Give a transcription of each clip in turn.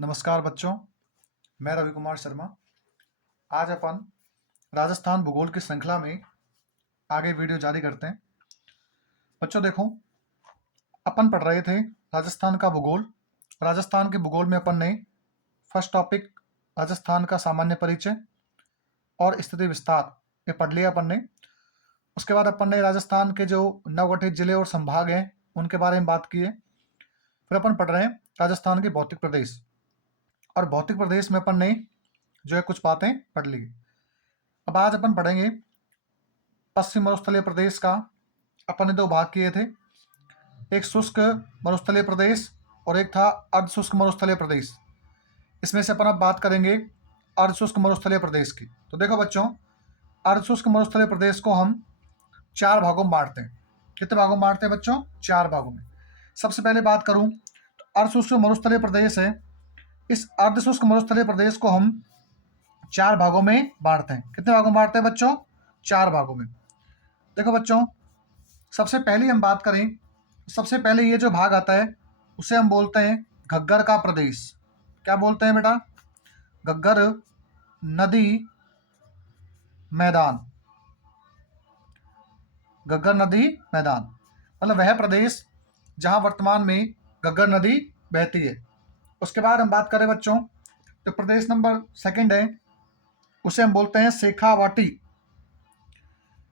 नमस्कार बच्चों, मैं रवि कुमार शर्मा। आज अपन राजस्थान भूगोल की श्रृंखला में आगे वीडियो जारी करते हैं। बच्चों देखो, अपन पढ़ रहे थे राजस्थान का भूगोल। राजस्थान के भूगोल में अपन ने फर्स्ट टॉपिक राजस्थान का सामान्य परिचय और स्थिति विस्तार ये पढ़ लिया अपन ने। उसके बाद अपन ने राजस्थान के जो नवगठित जिले और संभाग हैं उनके बारे में बात की है। फिर अपन पढ़ रहे हैं राजस्थान के भौतिक प्रदेश, और भौतिक प्रदेश में अपन ने जो है कुछ बातें पढ़ ली। अब आज अपन पढ़ेंगे पश्चिम मरुस्थलीय प्रदेश का। अपन ने दो भाग किए थे, एक शुष्क मरुस्थलीय प्रदेश और एक था अर्ध शुष्क मरुस्थलीय प्रदेश। इसमें से अपन अब बात करेंगे अर्ध शुष्क मरुस्थलीय प्रदेश की। तो देखो बच्चों, अर्ध शुष्क मरुस्थलीय प्रदेश को हम चार भागों में बांटते हैं। कितने भागों में बांटते हैं बच्चों? चार भागों में। सबसे पहले बात करूं तो अर्ध शुष्क मरुस्थलीय प्रदेश है। इस अर्ध शुष्क मरुस्थलीय प्रदेश को हम चार भागों में बांटते हैं। कितने भागों में बांटते हैं बच्चों? चार भागों में। देखो बच्चों, सबसे पहले हम बात करें, सबसे पहले ये जो भाग आता है उसे हम बोलते हैं घग्गर का प्रदेश। क्या बोलते हैं बेटा? घग्गर नदी मैदान। घग्गर नदी मैदान मतलब वह प्रदेश जहां वर्तमान में घग्गर नदी बहती है। उसके बाद हम बात करें बच्चों, तो प्रदेश नंबर सेकंड है, उसे हम बोलते हैं शेखावाटी।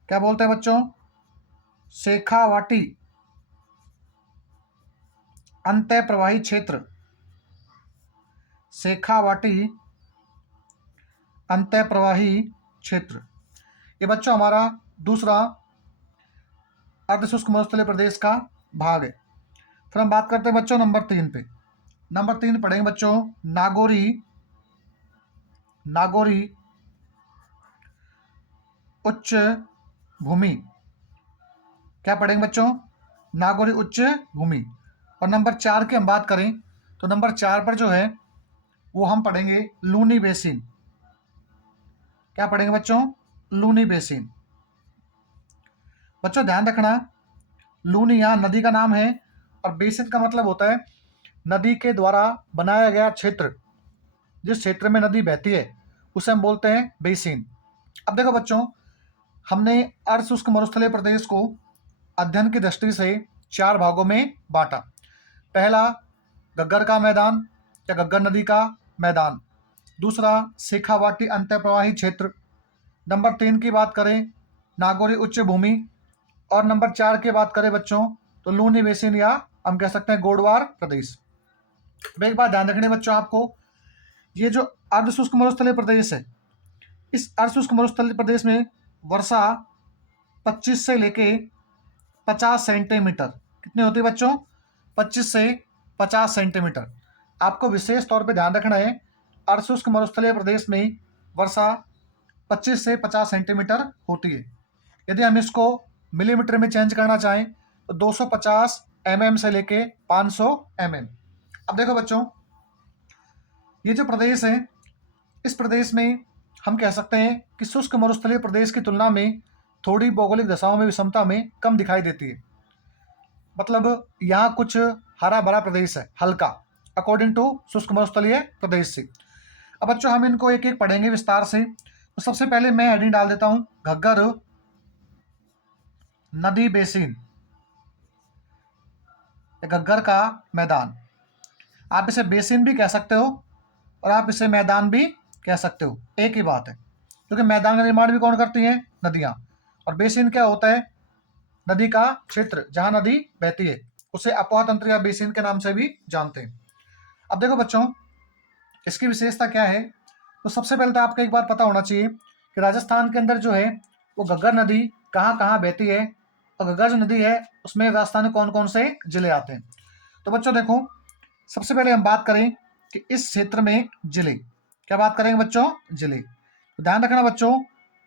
क्या बोलते हैं बच्चों? शेखावाटी अंतः प्रवाही क्षेत्र। शेखावाटी अंतः प्रवाही क्षेत्र, ये बच्चों हमारा दूसरा अर्धशुष्क मरुस्थलीय प्रदेश का भाग है। फिर हम बात करते हैं बच्चों नंबर 3 पे। नंबर 3 पढ़ेंगे बच्चों नागौरी उच्च भूमि। क्या पढ़ेंगे बच्चों? नागौरी उच्च भूमि। और नंबर 4 की हम बात करें तो नंबर 4 पर जो है वो हम पढ़ेंगे लूनी बेसिन। क्या पढ़ेंगे बच्चों? लूनी बेसिन। बच्चों ध्यान रखना, लूनी यहाँ नदी का नाम है और बेसिन का मतलब होता है नदी के द्वारा बनाया गया क्षेत्र। जिस क्षेत्र में नदी बहती है उसे हम बोलते हैं बेसिन। अब देखो बच्चों, हमने अर्ध शुष्क मरुस्थलीय प्रदेश को अध्ययन की दृष्टि से चार भागों में बांटा। पहला घग्गर का मैदान या घग्गर नदी का मैदान, दूसरा शेखावाटी अंतःप्रवाही क्षेत्र, नंबर 3 की बात करें नागौरी उच्च भूमि, और नंबर 4 की बात करें बच्चों तो लूनी बेसिन या हम कह सकते हैं गोडवार प्रदेश। अब एक बात ध्यान रखनी बच्चों आपको, ये जो अर्ध शुष्क मरुस्थलीय प्रदेश है, इस अर्ध शुष्क मरुस्थलीय प्रदेश में वर्षा 25 से लेके 50 सेंटीमीटर कितनी होती है बच्चों? 25 से 50 सेंटीमीटर। आपको विशेष तौर पे ध्यान रखना है, अर्ध शुष्क मरुस्थलीय प्रदेश में वर्षा 25 से 50 सेंटीमीटर होती है। यदि हम इसको मिलीमीटर में चेंज करना चाहें तो 250 mm से लेके 500 mm। अब देखो बच्चों, ये जो प्रदेश है इस प्रदेश में हम कह सकते हैं कि शुष्क मरुस्थलीय प्रदेश की तुलना में थोड़ी भौगोलिक दशाओं में विषमता में कम दिखाई देती है। मतलब यहाँ कुछ हरा भरा प्रदेश है हल्का, अकॉर्डिंग टू शुष्क मरुस्थलीय प्रदेश से। अब बच्चों हम इनको एक एक पढ़ेंगे विस्तार से। तो सबसे पहले मैं हेडिंग डाल देता हूं घग्गर नदी बेसिन, घग्गर का मैदान। आप इसे बेसिन भी कह सकते हो और आप इसे मैदान भी कह सकते हो, एक ही बात है, क्योंकि मैदान का निर्माण भी कौन करती है? नदियां। और बेसिन क्या होता है? नदी का क्षेत्र जहां नदी बहती है, उसे अपवाह तंत्र या बेसिन के नाम से भी जानते हैं। अब देखो बच्चों, इसकी विशेषता क्या है? तो सबसे पहले तो आपको एक बात पता होना चाहिए कि राजस्थान के अंदर जो है वो घग्गर नदी कहाँ कहाँ बहती है, और घग्गर जो नदी है उसमें राजस्थान में कौन कौन से जिले आते हैं। तो बच्चों देखो, सबसे पहले हम बात करें कि इस क्षेत्र में जिले, क्या बात करेंगे बच्चों? जिले। तो ध्यान रखना बच्चों,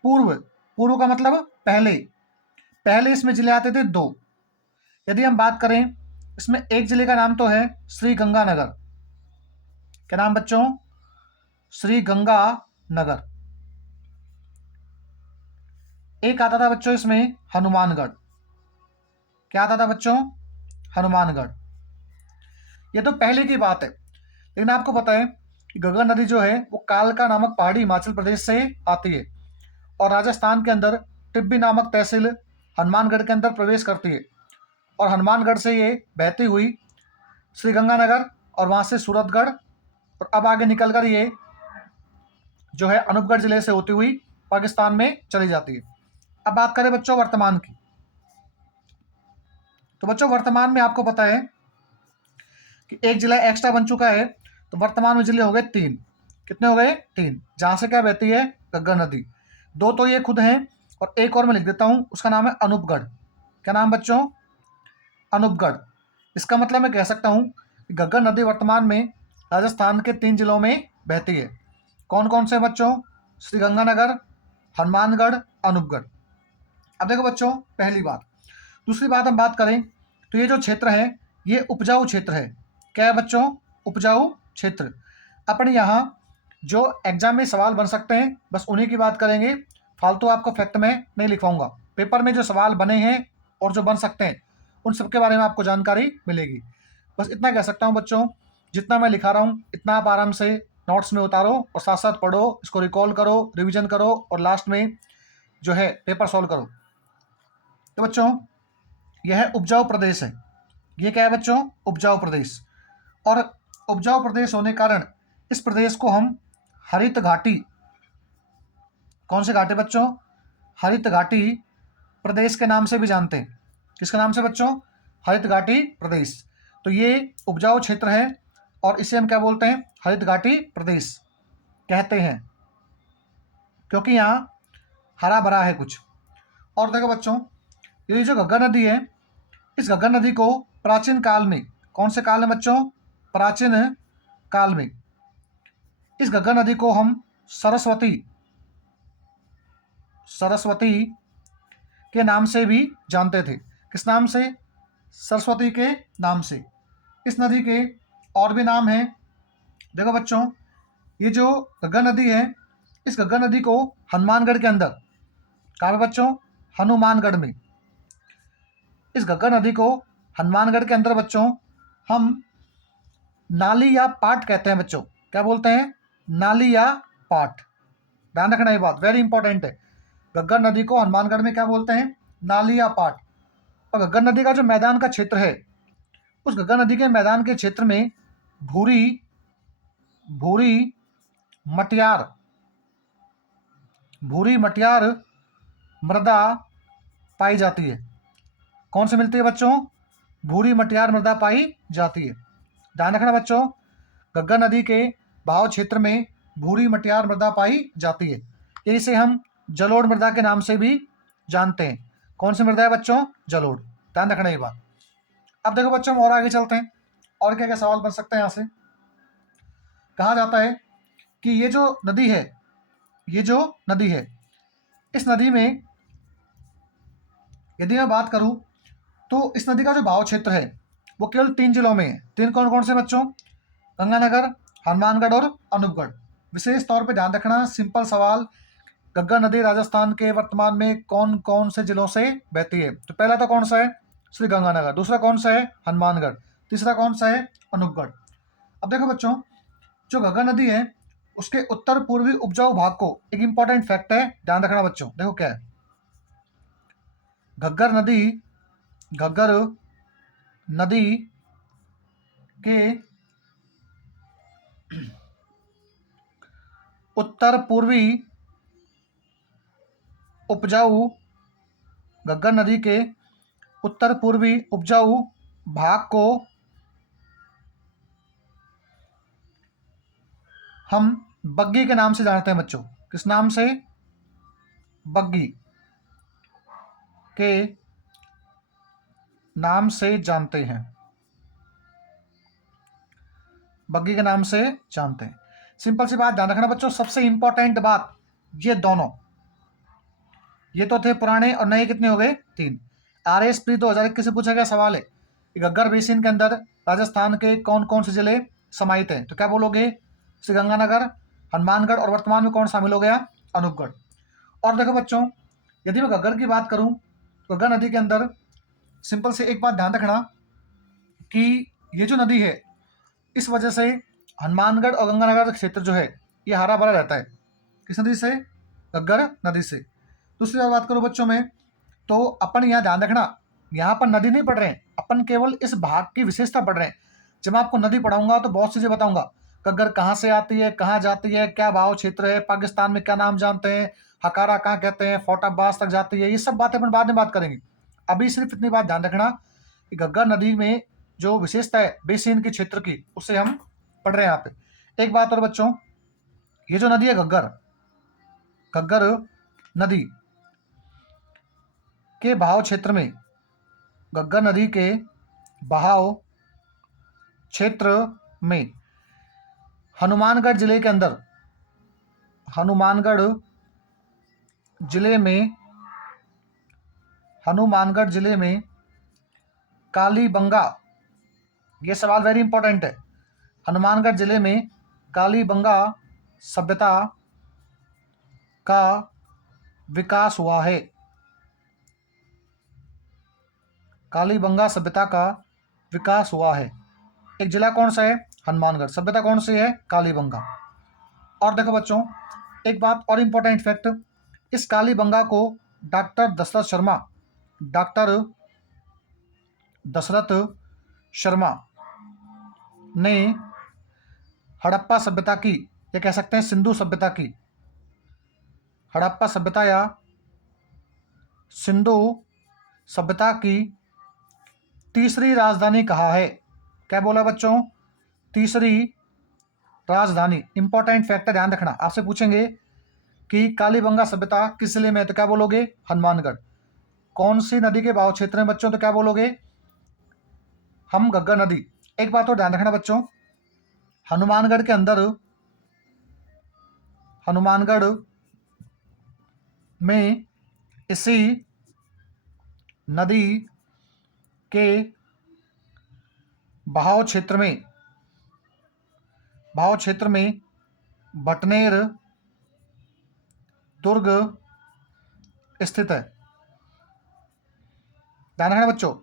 पूर्व, पूर्व का मतलब पहले, पहले इसमें जिले आते थे दो। यदि हम बात करें इसमें एक जिले का नाम तो है श्री गंगानगर। क्या नाम बच्चों? श्री गंगानगर। एक आता था बच्चों इसमें हनुमानगढ़। क्या आता था बच्चों? हनुमानगढ़। ये तो पहले की बात है। लेकिन आपको पता है कि घग्गर नदी जो है वो कालका नामक पहाड़ी हिमाचल प्रदेश से आती है और राजस्थान के अंदर टिब्बी नामक तहसील हनुमानगढ़ के अंदर प्रवेश करती है और हनुमानगढ़ से ये बहती हुई श्रीगंगानगर और वहाँ से सूरतगढ़ और अब आगे निकलकर ये जो है अनूपगढ़ जिले से होती हुई पाकिस्तान में चली जाती है। अब बात करें बच्चों वर्तमान की, तो बच्चों वर्तमान में आपको पता है कि एक जिला एक्स्ट्रा बन चुका है, तो वर्तमान में जिले हो गए 3। कितने हो गए? 3, जहाँ से क्या बहती है? घग्गर नदी। 2 तो ये खुद हैं और एक और मैं लिख देता हूँ, उसका नाम है अनूपगढ़। क्या नाम बच्चों? अनूपगढ़। इसका मतलब मैं कह सकता हूँ कि घग्गर नदी वर्तमान में राजस्थान के 3 जिलों में बहती है। कौन कौन से बच्चों? श्रीगंगानगर, हनुमानगढ़, अनूपगढ़। अब देखो बच्चों पहली बात। दूसरी बात हम बात करें तो ये जो क्षेत्र है ये उपजाऊ क्षेत्र है। क्या है बच्चों? उपजाऊ क्षेत्र। अपने यहाँ जो एग्जाम में सवाल बन सकते हैं बस उन्हीं की बात करेंगे, फालतू आपको फैक्ट में नहीं लिखवाऊंगा। पेपर में जो सवाल बने हैं और जो बन सकते हैं उन सब के बारे में आपको जानकारी मिलेगी। बस इतना कह सकता हूँ बच्चों, जितना मैं लिखा रहा हूँ इतना आप आराम से नोट्स में उतारो और साथ साथ पढ़ो, इसको रिकॉल करो, रिविजन करो और लास्ट में जो है पेपर सॉल्व करो। तो बच्चों यह है उपजाऊ प्रदेश है। ये क्या है बच्चों? उपजाऊ प्रदेश। और उपजाऊ प्रदेश होने कारण इस प्रदेश को हम हरित घाटी, कौन से घाटी बच्चों? हरित घाटी प्रदेश के नाम से भी जानते हैं। किसके नाम से बच्चों? हरित घाटी प्रदेश। तो ये उपजाऊ क्षेत्र है और इसे हम क्या बोलते हैं? हरित घाटी प्रदेश कहते हैं, क्योंकि यहाँ हरा भरा है कुछ। और देखो बच्चों ये जो घग्गर नदी है, इस घग्गर नदी को प्राचीन काल में, कौन से काल में बच्चों? प्राचीन काल में इस घग्गर नदी को हम सरस्वती, सरस्वती के नाम से भी जानते थे। किस नाम से? सरस्वती के नाम से। इस नदी के और भी नाम हैं। देखो बच्चों ये जो घग्गर नदी है, इस घग्गर नदी को हनुमानगढ़ के अंदर, कहाँ पे बच्चों? हनुमानगढ़ में। इस घग्गर नदी को हनुमानगढ़ के अंदर बच्चों हम नाली या पाट कहते हैं बच्चों। क्या बोलते हैं? नाली या पाट। ध्यान रखना ये बात, वेरी इंपॉर्टेंट है। घग्गर नदी को हनुमानगढ़ में क्या बोलते हैं? नाली या पाट। और घग्गर नदी का जो मैदान का क्षेत्र है, उस घग्गर नदी के मैदान के क्षेत्र में भूरी भूरी मटियार, भूरी मटियार मृदा पाई जाती है। कौन से मिलती है बच्चों? भूरी मटियार मृदा पाई जाती है। ध्यान रखना बच्चों, घग्गर नदी के बहाव क्षेत्र में भूरी मटियार मृदा पाई जाती है। इसे हम जलोढ़ मृदा के नाम से भी जानते हैं। कौन सी मृदा है बच्चों? जलोढ़। ध्यान रखना ये बात। अब देखो बच्चों हम और आगे चलते हैं, और क्या क्या सवाल बन सकते हैं यहाँ से। कहा जाता है कि ये जो नदी है, ये जो नदी है, इस नदी में यदि मैं बात करूं तो इस नदी का जो बहाव क्षेत्र है वो केवल 3 जिलों में है। 3 कौन कौन से बच्चों? गंगानगर, हनुमानगढ़ और अनूपगढ़। विशेष तौर पे ध्यान रखना, सिंपल सवाल, घग्गर नदी राजस्थान के वर्तमान में कौन कौन से जिलों से बहती है? तो पहला तो कौन सा है? श्री गंगानगर। दूसरा कौन सा है? हनुमानगढ़। तीसरा कौन सा है? अनूपगढ़। अब देखो बच्चों जो घग्गर नदी है उसके उत्तर पूर्वी उपजाऊ भाग को, एक इंपॉर्टेंट फैक्ट है, ध्यान रखना बच्चों। देखो क्या है, घग्गर नदी, घग्गर नदी के उत्तर पूर्वी उपजाऊ, घग्गर नदी के उत्तर पूर्वी उपजाऊ भाग को हम बग्गी के नाम से जानते हैं बच्चों। किस नाम से? बग्गी के नाम से जानते हैं, बग्गी के नाम से जानते हैं। सिंपल सी बात ध्यान रखना बच्चों, सबसे इंपॉर्टेंट बात, ये दोनों, ये तो थे पुराने और नए, कितने हो गए? 3। RS प्री 2021 से पूछा गया सवाल है कि घग्गर बेसिन के अंदर राजस्थान के कौन कौन से जिले समाहित हैं? तो क्या बोलोगे? श्रीगंगानगर, हनुमानगढ़ और वर्तमान में कौन शामिल हो गया? अनूपगढ़। और देखो बच्चों यदि मैं घग्गर की बात करूं तो घग्गर नदी के अंदर सिंपल से एक बात ध्यान रखना कि ये जो नदी है इस वजह से हनुमानगढ़ और गंगानगर क्षेत्र जो है ये हरा भरा रहता है। किस नदी से? घग्गर नदी से। दूसरी बात करो बच्चों में, तो अपन यहाँ ध्यान रखना, यहाँ पर नदी नहीं पढ़ रहे हैं, अपन केवल इस भाग की विशेषता पढ़ रहे हैं। जब मैं आपको नदी पढ़ाऊंगा तो बहुत चीजें बताऊंगा, घग्गर कहाँ से आती है, कहाँ जाती है, क्या भाव क्षेत्र है, पाकिस्तान में क्या नाम जानते हैं, हकारा कहाँ कहते हैं, फोर्ट अब्बास तक जाती है, ये सब बातें अपन बाद में बात करेंगे। अभी सिर्फ इतनी बात ध्यान रखना कि घग्गर नदी में जो विशेषता है बेसिन के क्षेत्र की, उसे हम पढ़ रहे हैं यहाँ पे। एक बात और बच्चों, ये जो नदी है घग्गर, घग्गर नदी के बहाव क्षेत्र में, घग्गर नदी के बहाव क्षेत्र में हनुमानगढ़ जिले के अंदर, हनुमानगढ़ जिले में कालीबंगा, ये सवाल वेरी इंपॉर्टेंट है, हनुमानगढ़ जिले में कालीबंगा सभ्यता का विकास हुआ है। कालीबंगा सभ्यता का विकास हुआ है। एक जिला कौन सा है? हनुमानगढ़। सभ्यता कौन सी है? कालीबंगा। और देखो बच्चों, एक बात और इंपॉर्टेंट फैक्ट, इस कालीबंगा को डॉक्टर दशरथ शर्मा ने हड़प्पा सभ्यता की, ये कह सकते हैं सिंधु सभ्यता की, हड़प्पा सभ्यता या सिंधु सभ्यता की तीसरी राजधानी कहा है। क्या बोला बच्चों? तीसरी राजधानी। इंपॉर्टेंट फैक्टर ध्यान रखना, आपसे पूछेंगे कि कालीबंगा सभ्यता किस जिले में है, तो क्या बोलोगे? हनुमानगढ़। कौन सी नदी के बहाव क्षेत्र में बच्चों, तो क्या बोलोगे? हम घग्गर नदी। एक बात और ध्यान रखना बच्चों, हनुमानगढ़ के अंदर, हनुमानगढ़ में इसी नदी के बहाव क्षेत्र में भटनेर दुर्ग स्थित है। ध्यान रखना बच्चों,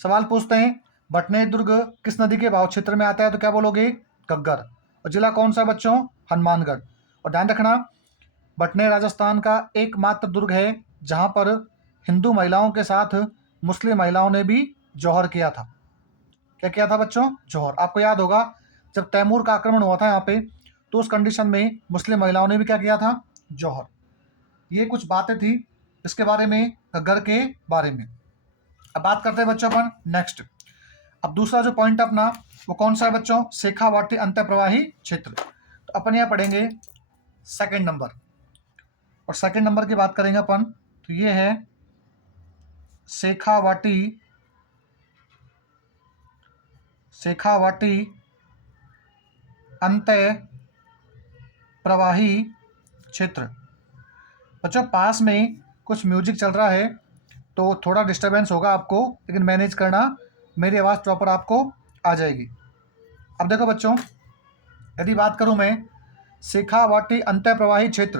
सवाल पूछते हैं भटनेर दुर्ग किस नदी के बहाव क्षेत्र में आता है, तो क्या बोलोगे? घग्गर। और जिला कौन सा है बच्चों? हनुमानगढ़। और ध्यान रखना, भटनेर राजस्थान का एकमात्र दुर्ग है जहां पर हिंदू महिलाओं के साथ मुस्लिम महिलाओं ने भी जौहर किया था। क्या किया था बच्चों? जौहर। आपको याद होगा जब तैमूर का आक्रमण हुआ था यहाँ पे, तो उस कंडीशन में मुस्लिम महिलाओं ने भी क्या किया था? जौहर। ये कुछ बातें थी इसके बारे में, घग्गर के बारे में। अब बात करते हैं बच्चों अपन नेक्स्ट। अब दूसरा जो पॉइंट अपना वो कौन सा है बच्चों? शेखावाटी अंतःप्रवाही क्षेत्र। तो अपन यहाँ पढ़ेंगे सेकंड नंबर, और सेकंड नंबर की बात करेंगे अपन, तो ये है शेखावाटी अंतःप्रवाही क्षेत्र। बच्चों पास में कुछ म्यूजिक चल रहा है तो थोड़ा डिस्टरबेंस होगा आपको, लेकिन मैनेज करना, मेरी आवाज़ प्रॉपर आपको आ जाएगी। अब देखो बच्चों, यदि बात करूं मैं शेखावाटी अंतःप्रवाही क्षेत्र,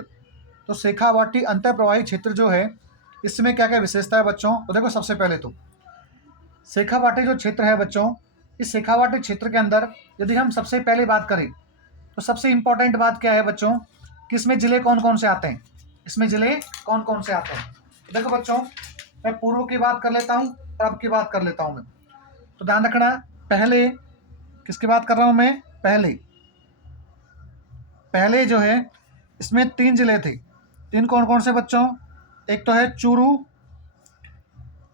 तो शेखावाटी अंतःप्रवाही क्षेत्र जो है इसमें क्या क्या विशेषता है बच्चों? तो देखो सबसे पहले तो शेखावाटी जो क्षेत्र है बच्चों, इस शेखावाटी क्षेत्र के अंदर यदि हम सबसे पहले बात करें तो सबसे इंपॉर्टेंट बात क्या है बच्चों कि इसमें जिले कौन कौन से आते हैं? इसमें जिले कौन कौन से आते हैं? देखो बच्चों, मैं पूर्व की बात कर लेता हूँ और अब की बात कर लेता हूँ मैं। तो ध्यान रखना, पहले किसकी बात कर रहा हूँ मैं? पहले जो है इसमें 3 जिले थे। 3 कौन कौन से बच्चों? एक तो है चूरू,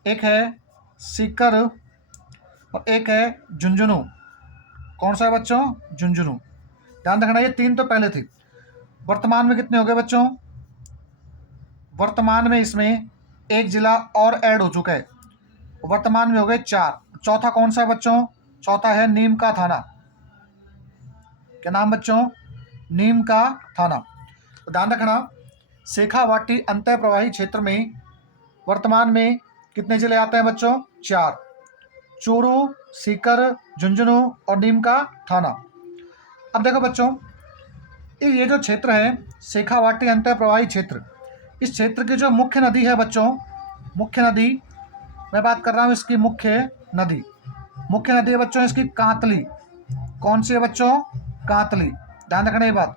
एक है सीकर और एक है झुंझुनू। कौन सा है बच्चों? झुंझुनू। ध्यान रखना, ये 3 तो पहले थे। वर्तमान में कितने हो गए बच्चों? वर्तमान में इसमें एक जिला और ऐड हो चुका है, वर्तमान में हो गए 4। चौथा कौन सा है बच्चों? चौथा है नीम का थाना। क्या नाम बच्चों? नीम का थाना। तो ध्यान रखना, शेखावाटी अंतःप्रवाही क्षेत्र में वर्तमान में कितने जिले आते हैं बच्चों? 4, चूरू, सीकर, झुंझुनू और नीम का थाना। अब देखो बच्चों, ये जो क्षेत्र है शेखावाटी अंतःप्रवाही क्षेत्र, इस क्षेत्र की जो मुख्य नदी है बच्चों, मुख्य नदी मैं बात कर रहा हूँ, इसकी मुख्य नदी है बच्चों इसकी कांतली। कौन सी है बच्चों? कांतली। ध्यान रखना ये बात,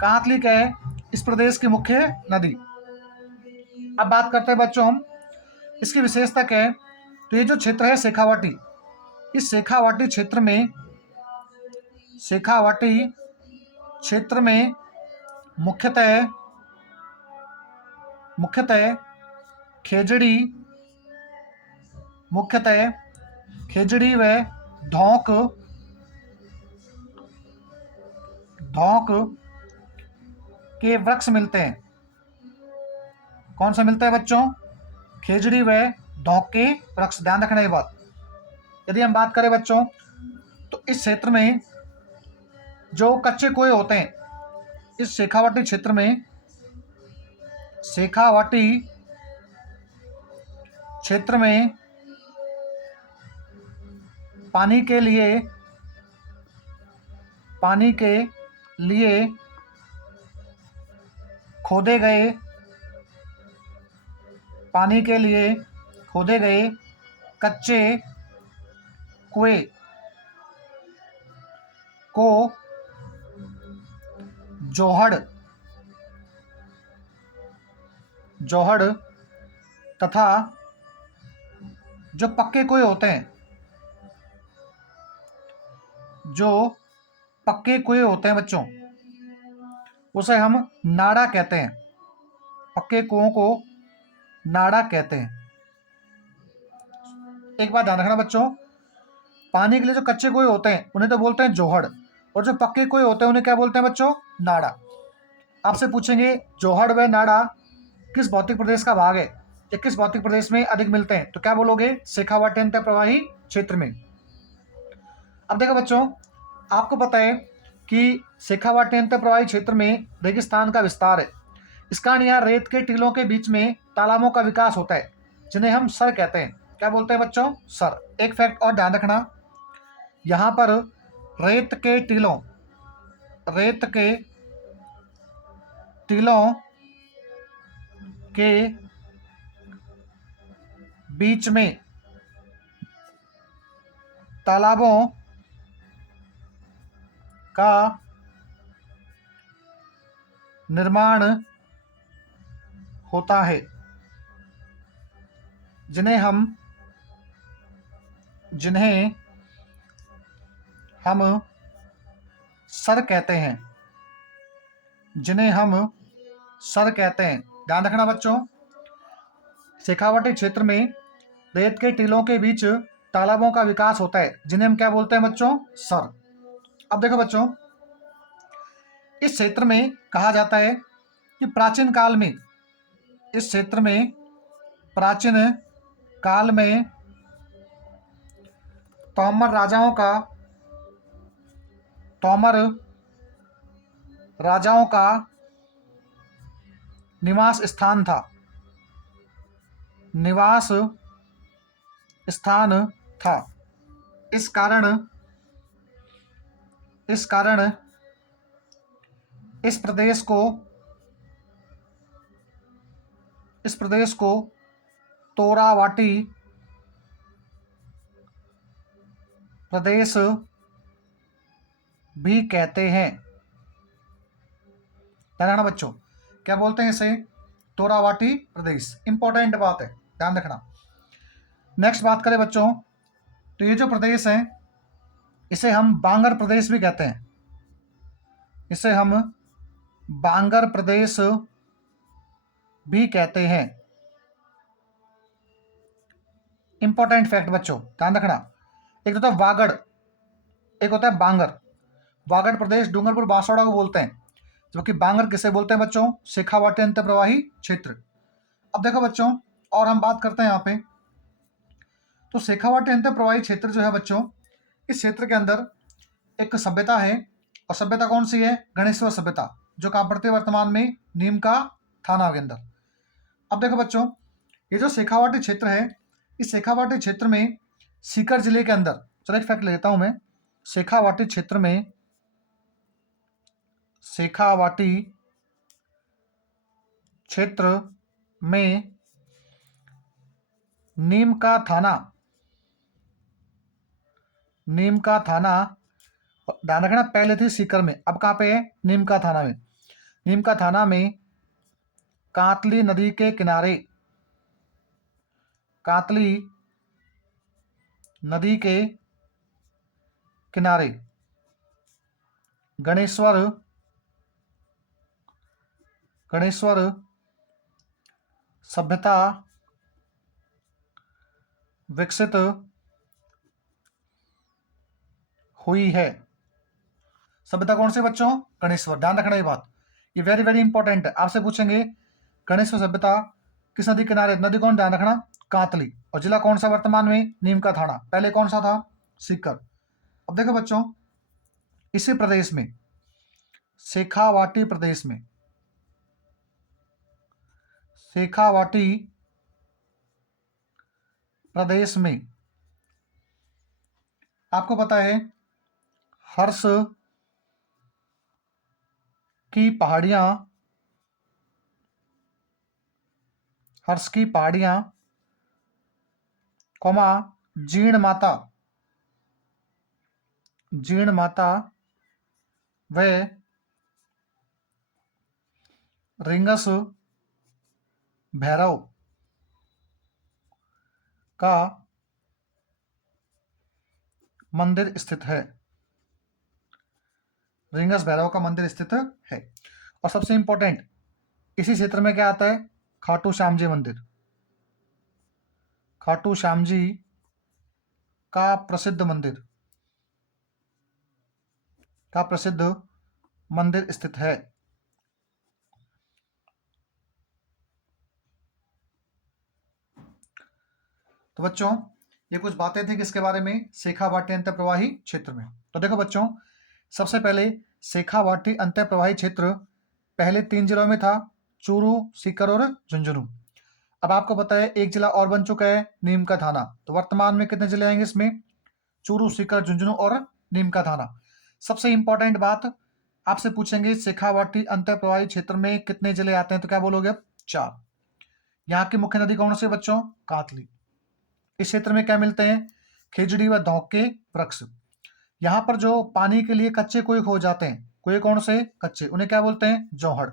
कांतली क्या है, इस प्रदेश की मुख्य नदी। अब बात करते हैं बच्चों हम इसकी विशेषता क्या है। तो ये जो क्षेत्र है शेखावाटी, इस शेखावाटी क्षेत्र में मुख्यतः खेजड़ी व धौंक के वृक्ष मिलते हैं। कौन सा मिलता है बच्चों, खेजड़ी व धौंक के वृक्ष। ध्यान रखना ये बात। यदि हम बात करें बच्चों तो इस क्षेत्र में जो कच्चे कुएं होते हैं, इस शेखावाटी क्षेत्र में पानी के लिए खोदे गए कच्चे कुएं को जोहड़ तथा जो पक्के कुएं होते हैं बच्चों, उसे हम नाड़ा कहते हैं। पक्के कुओं को नाड़ा कहते हैं। एक बात ध्यान रखना बच्चों, पानी के लिए जो कच्चे कुएं होते हैं उन्हें तो बोलते हैं जोहड़, और जो पक्के कुएं होते हैं उन्हें क्या बोलते हैं बच्चों, नाड़ा। आपसे पूछेंगे जोहड़ व नाड़ा किस भौतिक प्रदेश का भाग है, या किस भौतिक प्रदेश में अधिक मिलते हैं, तो क्या बोलोगे, शेखावाटी अंतः प्रवाही क्षेत्र में। अब देखो बच्चों, आपको पता है कि शेखावाटी अंतः प्रवाही क्षेत्र में रेगिस्तान का विस्तार है। इस कारण यहाँ रेत के टीलों के बीच में तालाबों का विकास होता है, जिन्हें हम सर कहते हैं। क्या बोलते हैं बच्चों, सर। एक फैक्ट और ध्यान रखना, यहाँ पर रेत के टीलों के बीच में तालाबों का निर्माण होता है, जिन्हें हम सर कहते हैं। ध्यान रखना बच्चों, शेखावाटी क्षेत्र में रेत के टीलों के बीच तालाबों का विकास होता है, जिन्हें हम क्या बोलते हैं बच्चों, सर। अब देखो बच्चों, इस क्षेत्र में कहा जाता है कि प्राचीन काल में तोमर राजाओं का निवास स्थान था। इस कारण इस प्रदेश को तोरावाटी प्रदेश भी कहते हैं। ध्यान बच्चों, क्या बोलते हैं इसे, तोरावाटी प्रदेश। इंपॉर्टेंट बात है, ध्यान रखना। नेक्स्ट बात करें बच्चों, तो ये जो प्रदेश है इसे हम बांगर प्रदेश भी कहते हैं। इंपॉर्टेंट फैक्ट बच्चों, ध्यान रखना। एक होता है वागड़, एक होता है बांगर। वागड़ प्रदेश डूंगरपुर बांसवाड़ा को बोलते हैं, जबकि बांगर किसे बोलते हैं बच्चों, शेखावाटी अंतः प्रवाही क्षेत्र। अब देखो बच्चों, और हम बात करते हैं यहाँ पे, तो शेखावाटी अंतः प्रवाही क्षेत्र जो है बच्चों, इस क्षेत्र के अंदर एक सभ्यता है, और सभ्यता कौन सी है, गणेश्वर सभ्यता, जो कहाँ पड़ती है वर्तमान में, नीम का थाना के अंदर। अब देखो बच्चों, ये जो शेखावाटी क्षेत्र है, इस शेखावाटी क्षेत्र में सीकर जिले के अंदर, चलो एक फैक्ट लेता हूं मैं, शेखावाटी क्षेत्र में नीम का थाना और ध्यान रखना पहले थी सीकर में, अब कहाँ पे है, नीम का थाना में। नीम का थाना में कातली नदी के किनारे, कातली नदी के किनारे गणेश्वर गणेश्वर सभ्यता विकसित हुई है। सभ्यता कौन सी बच्चों, गणेश्वर। ध्यान रखना ये बात, ये वेरी वेरी इंपॉर्टेंट है, आपसे पूछेंगे गणेश्वर सभ्यता किस नदी किनारे, नदी कौन, ध्यान रखना कातली। और जिला कौन सा वर्तमान में, नीम का थाना, पहले कौन सा था, सीकर। अब देखो बच्चों, इसी प्रदेश में, शेखावाटी प्रदेश में, शेखावाटी प्रदेश में आपको पता है हर्ष की पहाड़ियां, हर्ष की पहाड़ियां कोमा जीर्ण माता, जीर्ण माता व रिंगस भैरव का मंदिर स्थित है, रिंगस भैरव का मंदिर स्थित है। और सबसे इंपॉर्टेंट, इसी क्षेत्र में क्या आता है, खाटू श्याम जी मंदिर, खाटू श्याम जी का प्रसिद्ध मंदिर, का प्रसिद्ध मंदिर स्थित है। तो बच्चों, ये कुछ बातें थी किसके बारे में, शेखावाटी अंतःप्रवाही क्षेत्र में। तो देखो बच्चों, सबसे पहले शेखावाटी अंतःप्रवाही क्षेत्र पहले 3 जिलों में था, चूरू, सीकर और झुंझुनू। अब आपको पता है एक जिला और बन चुका है, नीम का थाना। तो वर्तमान में कितने जिले आएंगे इसमें, चूरू, सीकर, झुंझुनू और नीम का थाना। सबसे इंपॉर्टेंट बात आपसे पूछेंगे, शेखावाटी अंतःप्रवाही क्षेत्र में कितने जिले आते हैं, तो क्या बोलोगे आप, 4। यहाँ की मुख्य नदी कौन सी है बच्चों, कातली। इस क्षेत्र में क्या मिलते हैं, खेजड़ी व धौक के वृक्ष। यहाँ पर जो पानी के लिए कच्चे कुएं हो जाते हैं, कुएं कौन से, कच्चे, उन्हें क्या बोलते हैं, जौहड़।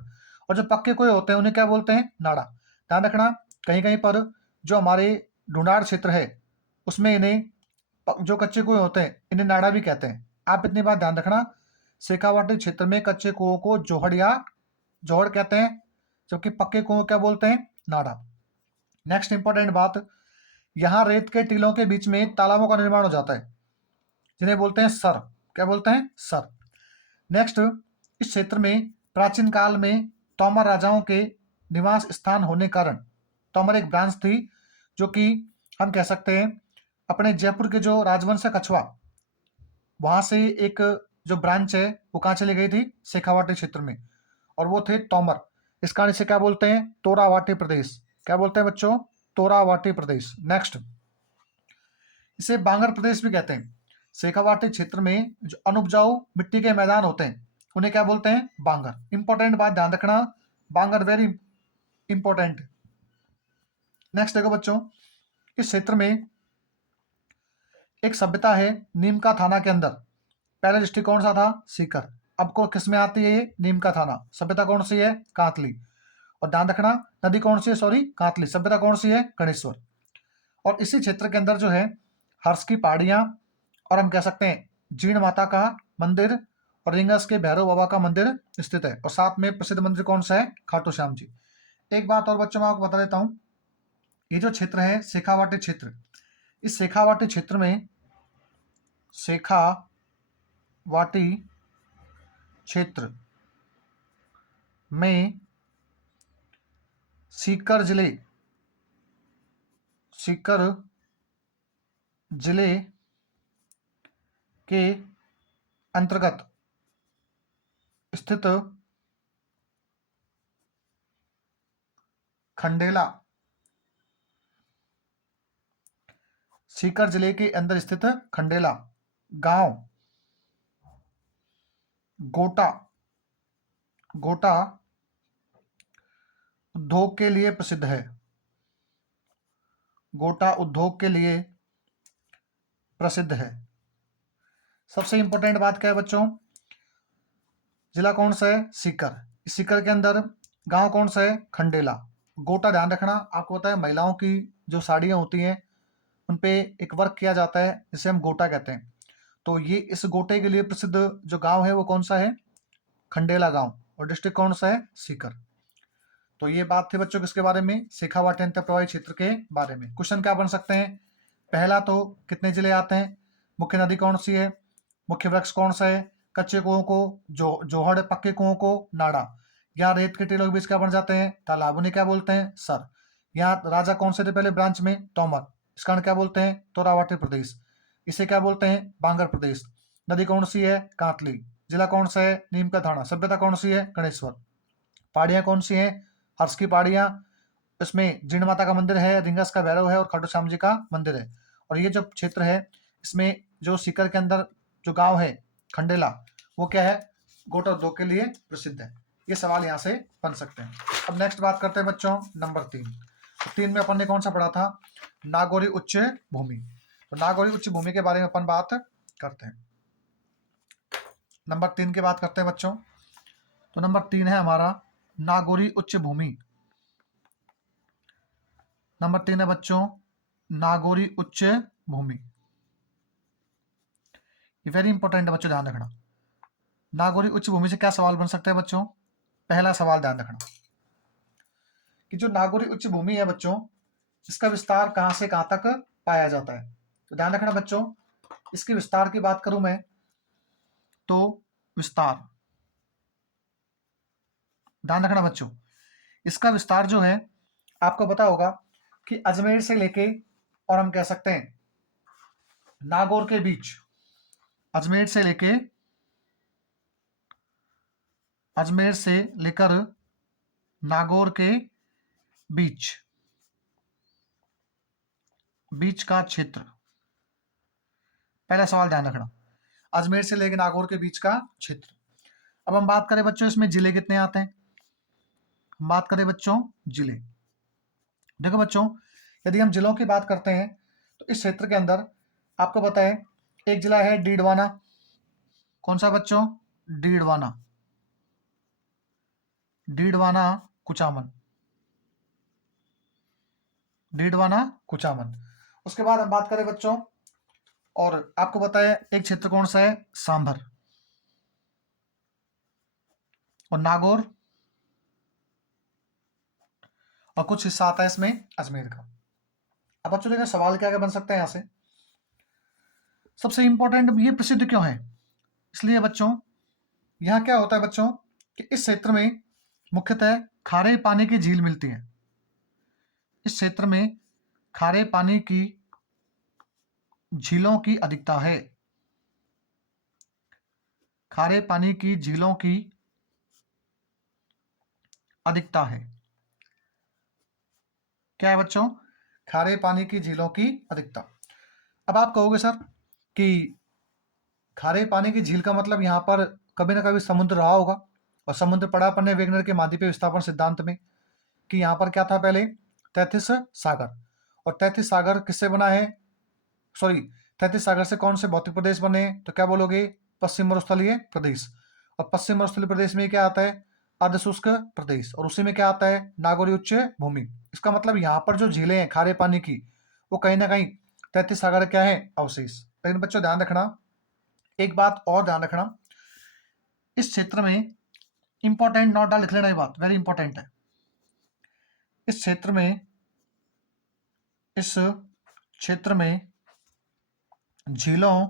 और जो पक्के कुएं होते हैं उन्हें क्या बोलते हैं, नाड़ा। ध्यान रखना, कहीं कहीं पर जो हमारे ढूंढाड़ क्षेत्र है उसमें इन्हें, जो कच्चे कुएं होते हैं इन्हें नाड़ा भी कहते हैं। आप इतनी बात ध्यान रखना, शेखावाटी क्षेत्र में कच्चे कुओं को जौहड़ या जौहड़ कहते हैं, जबकि पक्के कुओं क्या बोलते हैं, नाड़ा। नेक्स्ट इंपॉर्टेंट बात, यहाँ रेत के टीलों के बीच में तालाबों का निर्माण हो जाता है, जिन्हें बोलते हैं सर। क्या बोलते हैं, सर। नेक्स्ट, इस क्षेत्र में प्राचीन काल में तोमर राजाओं के निवास स्थान होने कारण तोमर एक ब्रांच थी, जो कि हम कह सकते हैं अपने जयपुर के जो राजवंश है कछवा, वहां से एक जो ब्रांच है वो कहाँ चली गई थी, शेखावाटी क्षेत्र में, और वो थे तोमर। इस कारण इसे क्या बोलते हैं, तोरावाटी प्रदेश। क्या बोलते हैं बच्चों, तोरावाटी प्रदेश। नेक्स्ट, इसे बांगर प्रदेश भी कहते हैं। शेखावाटी क्षेत्र में जो अनुपजाऊ मिट्टी के मैदान होते हैं उन्हें क्या बोलते हैं, बांगर। इंपॉर्टेंट बात ध्यान रखना, बांगर वेरी इंपॉर्टेंट। नेक्स्ट देखो बच्चों, इस क्षेत्र में एक सभ्यता है नीम का थाना के अंदर। पहले डिस्ट्रिक्ट कौन सा था, सीकर। अब को किस में आती है ये, नीम का थाना। सभ्यता कौन सी है, कातली। और ध्यान रखना नदी कौन सी है, सॉरी कातली। सभ्यता कौन सी है, गणेश्वर। और इसी क्षेत्र के अंदर जो है हर्ष की पहाड़ियां, और हम कह सकते हैं जीर्ण माता का मंदिर और रिंगस के भैरव बाबा का मंदिर स्थित है। और साथ में प्रसिद्ध मंदिर कौन सा है, खाटू श्याम जी। एक बात और बच्चों मैं आपको बता देता हूँ, ये जो क्षेत्र है शेखावाटी क्षेत्र, इस शेखावाटी क्षेत्र में, शेखावाटी क्षेत्र में सीकर जिले, सीकर जिले के अंतर्गत स्थित खंडेला, सीकर जिले के अंदर स्थित खंडेला गांव गोटा, गोटा उद्योग के लिए प्रसिद्ध है, गोटा उद्योग के लिए प्रसिद्ध है। सबसे इंपॉर्टेंट बात क्या है बच्चों, जिला कौन सा है, सीकर। इस सीकर के अंदर गांव कौन सा है, खंडेला। गोटा ध्यान रखना, आपको पता है महिलाओं की जो साड़ियाँ होती हैं उन पे एक वर्क किया जाता है जिसे हम गोटा कहते हैं। तो ये इस गोटे के लिए प्रसिद्ध जो गांव है वो कौन सा है, खंडेला गांव। और डिस्ट्रिक्ट कौन सा है, सीकर। तो ये बात थी बच्चों किसके बारे में, शेखावाटी अंतर प्रवाही क्षेत्र के बारे में। क्वेश्चन क्या बन सकते हैं, पहला तो कितने जिले आते हैं, मुख्य नदी कौन सी है, मुख्य वृक्ष कौन सा है, कच्चे कुओं को जोहड़, पक्के कुओं को नाड़ा। यहाँ रेत के टीलों के बीच क्या बन जाते हैं, तालाब। उन्हें क्या बोलते हैं, सर। यहाँ राजा कौन से थे पहले ब्रांच में, तोमर। इस कारण क्या बोलते हैं, तोरावटी प्रदेश। इसे क्या बोलते हैं, बांगर प्रदेश। नदी कौन सी है, कांतली। जिला कौन सा है, नीम का थाना। सभ्यता कौन सी है, गणेश्वर। पहाड़ियाँ कौन सी हैं, हर्ष की पहाड़ियाँ। इसमें जीण माता का मंदिर है, रिंगस का भैरव है और खाटू श्याम जी का मंदिर है। और ये जो क्षेत्र है इसमें जो सीकर के अंदर जो गांव है खंडेला, वो क्या है, गोटा उद्योग के लिए प्रसिद्ध है। ये सवाल यहाँ से बन सकते हैं। अब नेक्स्ट बात करते हैं बच्चों नंबर 3। तो 3 में अपन ने कौन सा पढ़ा था, नागौरी उच्च भूमि। तो नागौरी उच्च भूमि के बारे में अपन बात करते हैं। नंबर 3 की बात करते हैं बच्चों। तो नंबर 3 है हमारा नागौरी उच्च भूमि। नंबर 3 है बच्चों नागौरी उच्च भूमि। ये वेरी इंपॉर्टेंट है बच्चों, ध्यान रखना। नागौरी उच्च भूमि से क्या सवाल बन सकता है बच्चों, पहला सवाल ध्यान रखना कि जो नागौरी उच्च भूमि है बच्चों, इसका विस्तार कहां से कहां तक पाया जाता है। तो ध्यान रखना बच्चों, इसके विस्तार की बात करूं मैं तो विस्तार, ध्यान रखना बच्चों, इसका विस्तार जो है आपको पता होगा कि अजमेर से लेके, और हम कह सकते हैं नागौर के बीच, अजमेर से लेके, अजमेर से लेकर नागौर के बीच, बीच का क्षेत्र। पहला सवाल ध्यान रखना, अजमेर से लेकर नागौर के बीच का क्षेत्र। अब हम बात करें बच्चों इसमें जिले कितने आते हैं, हम बात करें बच्चों जिले। देखो बच्चों, यदि हम जिलों की बात करते हैं तो इस क्षेत्र के अंदर आपको पता है एक जिला है डीडवाना। कौन सा बच्चों, डीडवाना। डीडवाना कुचामन, डीडवाना कुचामन। उसके बाद हम बात करें बच्चों, और आपको पता है एक क्षेत्र कौन सा है, सांभर। और नागौर, और कुछ हिस्सा आता है इसमें अजमेर का। अब बच्चों देखिए सवाल क्या क्या बन सकते हैं यहाँ से। सबसे इंपॉर्टेंट ये प्रसिद्ध क्यों है, इसलिए बच्चों यहाँ क्या होता है बच्चों कि इस क्षेत्र में मुख्यतः खारे पानी की झील मिलती है। इस क्षेत्र में खारे पानी की झीलों की अधिकता है। खारे पानी की झीलों की अधिकता है। क्या है बच्चों, खारे पानी की झीलों की अधिकता। अब आप कहोगे सर कि खारे पानी की झील का मतलब यहाँ पर कभी ना कभी समुद्र रहा होगा, और समुद्र पढ़ा अपन ने वेगनर के माध्यम विस्थापन सिद्धांत में कि यहाँ पर क्या था पहले, तैथिस सागर। और तैथिस सागर किससे बना है, सॉरी, तैथिस सागर से कौन से भौतिक प्रदेश बने, तो क्या बोलोगे, पश्चिम मरुस्थलीय प्रदेश। और पश्चिम मरुस्थलीय प्रदेश में क्या आता है, अर्धशुष्क प्रदेश। और उसी में क्या आता है, नागौरी उच्च भूमि। इसका मतलब यहाँ पर जो झीलें हैं खारे पानी की, वो कहीं ना कहीं तैथिस सागर क्या है, अवशेष। लेकिन बच्चों ध्यान रखना, एक बात और ध्यान रखना, इस क्षेत्र में इंपॉर्टेंट नोट डाल लिख लेना, ये बात वेरी इंपॉर्टेंट है। इस क्षेत्र में, इस क्षेत्र में झीलों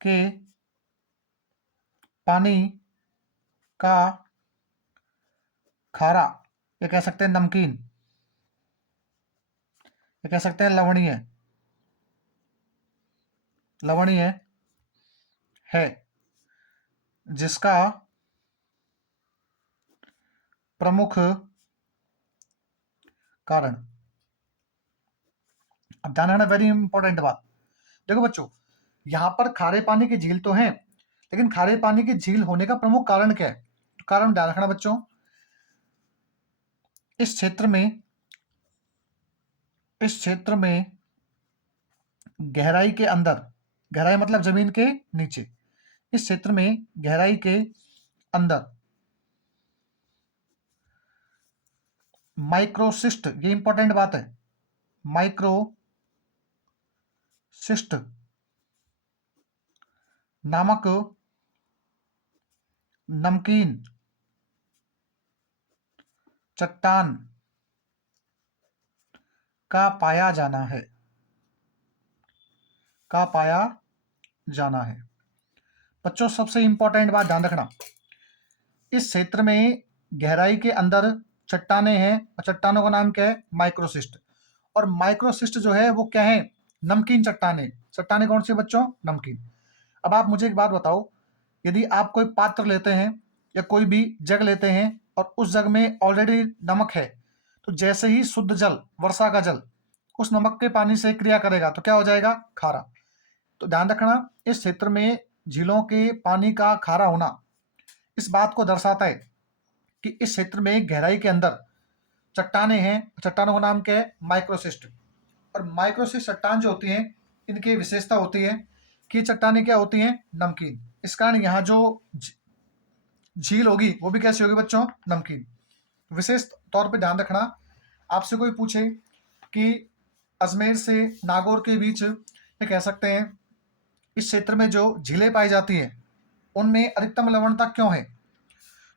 के पानी का खारा, ये कह सकते हैं नमकीन, ये कह सकते हैं लवणीय, लवणीय है, जिसका प्रमुख कारण। अब ध्यान रखना, वेरी इंपॉर्टेंट बात। देखो बच्चों, यहां पर खारे पानी की झील तो है, लेकिन खारे पानी की झील होने का प्रमुख कारण क्या है, तो कारण ध्यान रखना बच्चों, इस क्षेत्र में, इस क्षेत्र में गहराई के अंदर, गहराई मतलब जमीन के नीचे। इस क्षेत्र में गहराई के अंदर माइक्रोसिस्ट, ये इंपॉर्टेंट बात है, माइक्रोसिस्ट नामक नमकीन चट्टान का पाया जाना है, का पाया जाना है। बच्चों सबसे इंपॉर्टेंट बात ध्यान रखना, इस क्षेत्र में गहराई के अंदर चट्टाने हैं और चट्टानों का नाम क्या है, माइक्रोसिस्ट। और माइक्रोसिस्ट जो है वो क्या है, नमकीन चट्टाने। चट्टाने कौन सी बच्चों, नमकीन। अब आप मुझे एक बात बताओ, यदि आप कोई पात्र लेते हैं या कोई भी जग लेते हैं और उस जग में ऑलरेडी नमक है, तो जैसे ही शुद्ध जल, वर्षा का जल उस नमक के पानी से क्रिया करेगा तो क्या हो जाएगा, खारा। तो ध्यान रखना, इस क्षेत्र में झीलों के पानी का खारा होना इस बात को दर्शाता है कि इस क्षेत्र में गहराई के अंदर चट्टाने हैं। चट्टानों का नाम क्या है, माइक्रोसिस्ट। और माइक्रोसिस्ट चट्टान जो होती हैं, इनकी विशेषता होती है कि ये चट्टाने क्या होती हैं, नमकीन। इस कारण यहाँ जो झील होगी वो भी कैसी होगी बच्चों, नमकीन। विशेष तौर पे ध्यान रखना, आपसे कोई पूछे कि अजमेर से नागौर के बीच ये कह सकते हैं इस क्षेत्र में जो झीलें पाई जाती हैं उनमें अधिकतम लवणता क्यों है,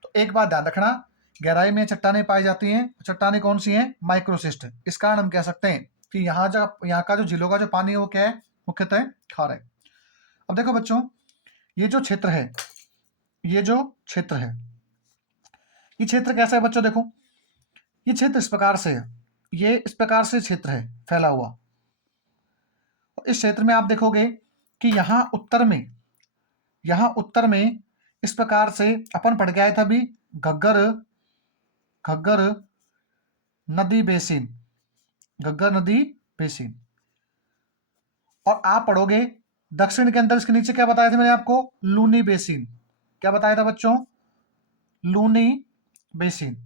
तो एक बात ध्यान रखना, गहराई में चट्टानें पाई जाती हैं, चट्टानें कौन सी हैं, माइक्रोसिस्ट। इस कारण हम कह सकते हैं कि यहाँ का जो झीलों का जो पानी है वो क्या है, मुख्यतः खारा है। अब देखो बच्चों, ये जो क्षेत्र है, ये जो क्षेत्र है, ये क्षेत्र कैसा है बच्चों, देखो ये क्षेत्र इस प्रकार से है, ये इस प्रकार से क्षेत्र है फैला हुआ। और इस क्षेत्र में आप देखोगे कि यहाँ उत्तर में इस प्रकार से अपन पढ़ के आए थे अभी, घग्गर घग्गर नदी बेसिन, घग्गर नदी बेसिन। और आप पढ़ोगे दक्षिण के अंदर इसके नीचे क्या बताया था मैंने आपको, लूनी बेसिन। क्या बताया था बच्चों, लूनी बेसिन,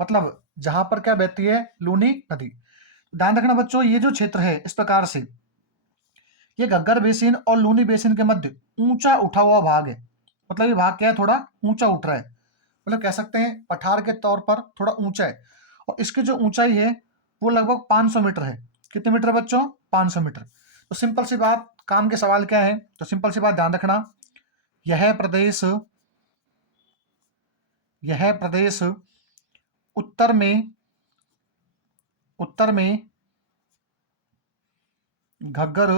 मतलब जहां पर क्या बहती है, लूनी नदी। ध्यान रखना बच्चों, ये जो क्षेत्र है इस प्रकार से, ये घग्गर बेसिन और लूनी बेसिन के मध्य ऊंचा उठा हुआ भाग है। मतलब ये भाग क्या है, थोड़ा ऊंचा उठ रहा है, मतलब कह सकते हैं पठार के तौर पर थोड़ा ऊंचा है। और इसकी जो ऊंचाई है वो लगभग 500 मीटर है। कितने मीटर बच्चों, 500 मीटर। तो सिंपल सी बात, काम के सवाल क्या है, तो सिंपल सी बात ध्यान रखना, यह प्रदेश उत्तर में घग्गर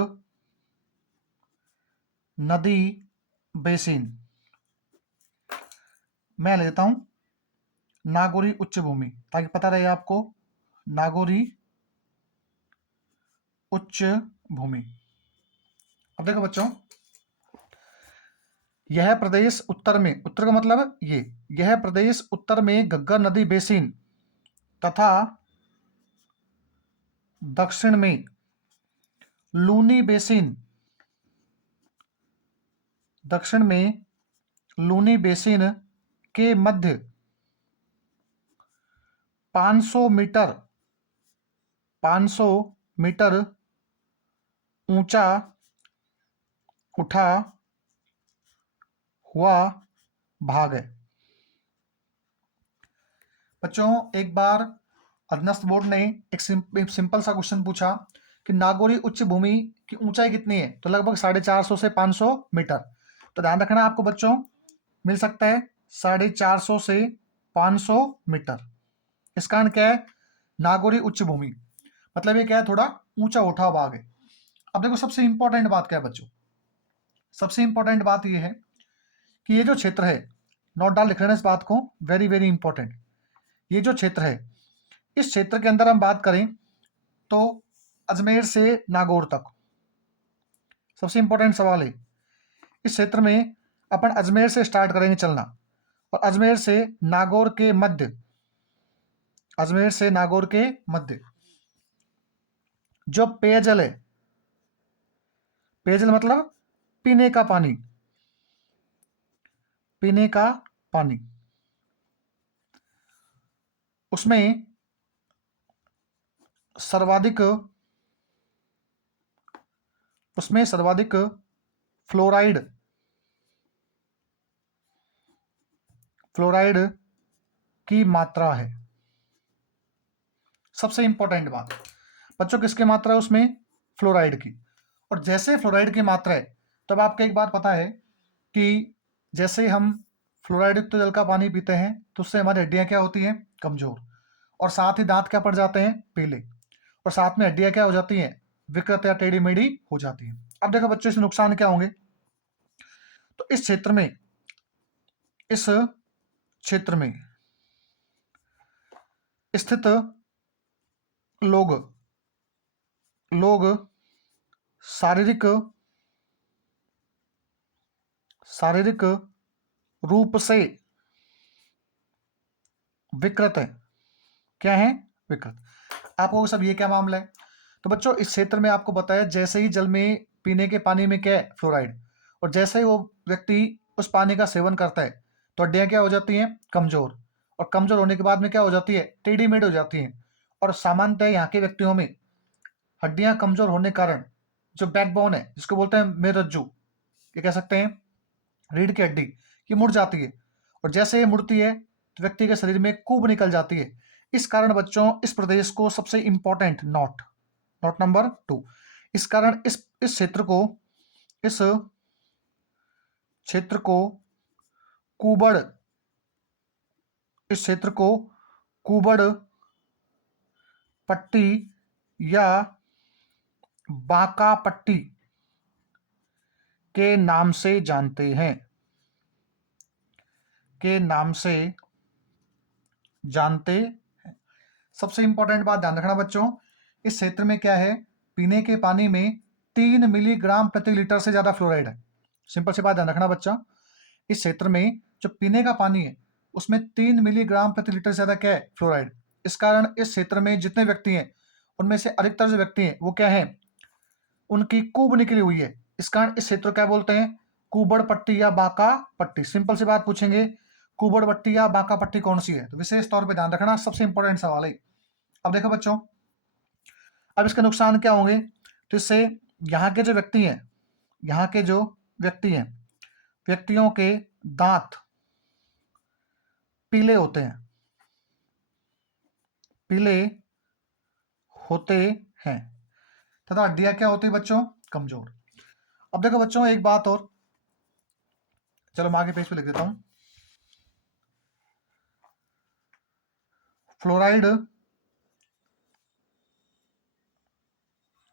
नदी बेसिन, मैं लेता हूं नागौरी उच्च भूमि, ताकि पता रहे आपको, नागौरी उच्च भूमि। अब देखो बच्चों, यह प्रदेश उत्तर में, उत्तर का मतलब यह प्रदेश उत्तर में घग्गर नदी बेसिन तथा दक्षिण में लूनी बेसिन, के मध्य 500 मीटर ऊंचा उठा हुआ भाग है। बच्चों एक बार अधनस्थ बोर्ड ने एक सिंपल सा क्वेश्चन पूछा कि नागौरी उच्च भूमि की ऊंचाई कितनी है, तो लगभग 450 से 500 मीटर। तो ध्यान रखना आपको बच्चों, मिल सकता है 450 से 500 मीटर। इस कारण क्या है, नागौरी उच्च भूमि, मतलब ये क्या है, थोड़ा ऊंचा उठा भाग है। अब देखो सबसे इंपॉर्टेंट बात क्या है बच्चों, सबसे इंपॉर्टेंट बात ये है कि ये जो क्षेत्र है, नोट डाउन लिख लेना इस बात को, वेरी वेरी इंपॉर्टेंट। ये जो क्षेत्र है, इस क्षेत्र के अंदर हम बात करें तो अजमेर से नागौर तक, सबसे इंपॉर्टेंट सवाल है, इस क्षेत्र में अपन अजमेर से स्टार्ट करेंगे चलना, और अजमेर से नागौर के मध्य जो पेयजल है, पेयजल मतलब पीने का पानी, उसमें सर्वाधिक फ्लोराइड फ्लोराइड की मात्रा है। सबसे इंपॉर्टेंट बात बच्चों, किसकी मात्रा है उसमें? फ्लोराइड की। और जैसे फ्लोराइड की मात्रा है, तब आपको एक बात पता है कि जैसे हम फ्लोराइड युक्त जल का पानी पीते हैं तो उससे हमारी हड्डियां क्या होती हैं? कमजोर। और साथ ही दांत क्या पड़ जाते हैं? पीले। और साथ में हड्डियां क्या हो जाती हैं? विकृत या टेढ़ी मेढ़ी हो जाती हैं। अब देखो बच्चों, इससे नुकसान क्या होंगे? तो इस क्षेत्र में स्थित लोग शारीरिक रूप से विकृत है। क्या है? विकृत। आपको सब ये क्या मामला है? तो बच्चों, इस क्षेत्र में आपको बताया, जैसे ही जल में पीने के पानी में क्या है? फ्लोराइड। और जैसे ही वो व्यक्ति उस पानी का सेवन करता है तो हड्डियां क्या हो जाती हैं? कमजोर। और कमजोर होने के बाद में क्या हो जाती है? टेढ़ी मेढ़ी हो जाती हैं। और सामान्यतः यहाँ के व्यक्तियों में हड्डियां कमजोर होने के कारण जो बैकबोन है, जिसको बोलते हैं मेरुरज्जु, ये कह सकते हैं रीढ़ की हड्डी, ये मुड़ जाती है। और जैसे ये मुड़ती है तो व्यक्ति के शरीर में कुब निकल जाती है। इस कारण बच्चों, इस प्रदेश को सबसे इंपॉर्टेंट नोट नंबर 2, इस कारण इस क्षेत्र को कुबड़ इस क्षेत्र को कुबड़ पट्टी या बांका पट्टी के नाम से जानते हैं। सबसे इंपॉर्टेंट बात ध्यान रखना बच्चों, इस क्षेत्र में क्या है? पीने के पानी में 3 मिलीग्राम प्रति लीटर से ज्यादा फ्लोराइड है। सिंपल सी बात ध्यान रखना बच्चा, इस क्षेत्र में जो पीने का पानी है उसमें 3 मिलीग्राम प्रति लीटर से ज्यादा क्या है? फ्लोराइड। इस कारण इस क्षेत्र में जितने व्यक्ति हैं उनमें से अधिकतर जो व्यक्ति हैं वो क्या है? उनकी कुब निकली हुई है। इस कारण इस क्षेत्र को क्या बोलते हैं? कुबड़ पट्टी या बांका पट्टी। सिंपल सी बात पूछेंगे, कुबड़ पट्टी या बांका पट्टी कौन सी है? तो विशेष तौर पे ध्यान रखना, सबसे इंपॉर्टेंट सवाल है। अब देखो बच्चों, अब इसके नुकसान क्या होंगे? तो इससे यहाँ के जो व्यक्ति हैं व्यक्तियों के दांत पीले होते हैं तथा हड्डियां क्या होती है बच्चों? कमजोर। अब देखो बच्चों, एक बात और, चलो मैं आगे पेज पे लिख देता हूं।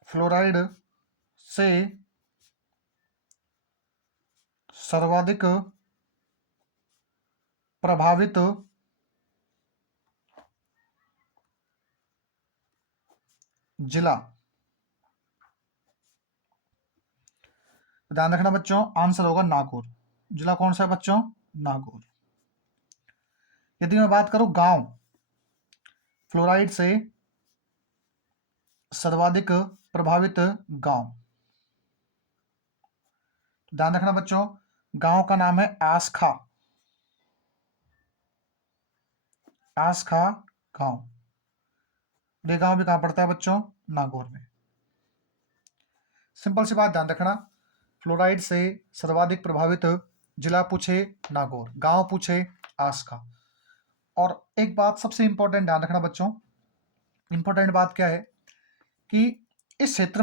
फ्लोराइड से सर्वाधिक प्रभावित जिला, ध्यान रखना बच्चों, आंसर होगा नागौर। जिला कौन सा है बच्चों? नागौर। यदि मैं बात करूं गांव, फ्लोराइड से सर्वाधिक प्रभावित गांव, ध्यान रखना बच्चों, गांव का नाम है आस्खा गांव। ये गांव भी कहां पड़ता है बच्चों? नागौर में। सिंपल सी बात ध्यान रखना, फ्लोराइड से सर्वाधिक प्रभावित जिला पूछे नागौर, गांव पूछे आस्खा। और एक बात सबसे इंपॉर्टेंट ध्यान रखना बच्चों, इंपॉर्टेंट बात क्या है कि इस क्षेत्र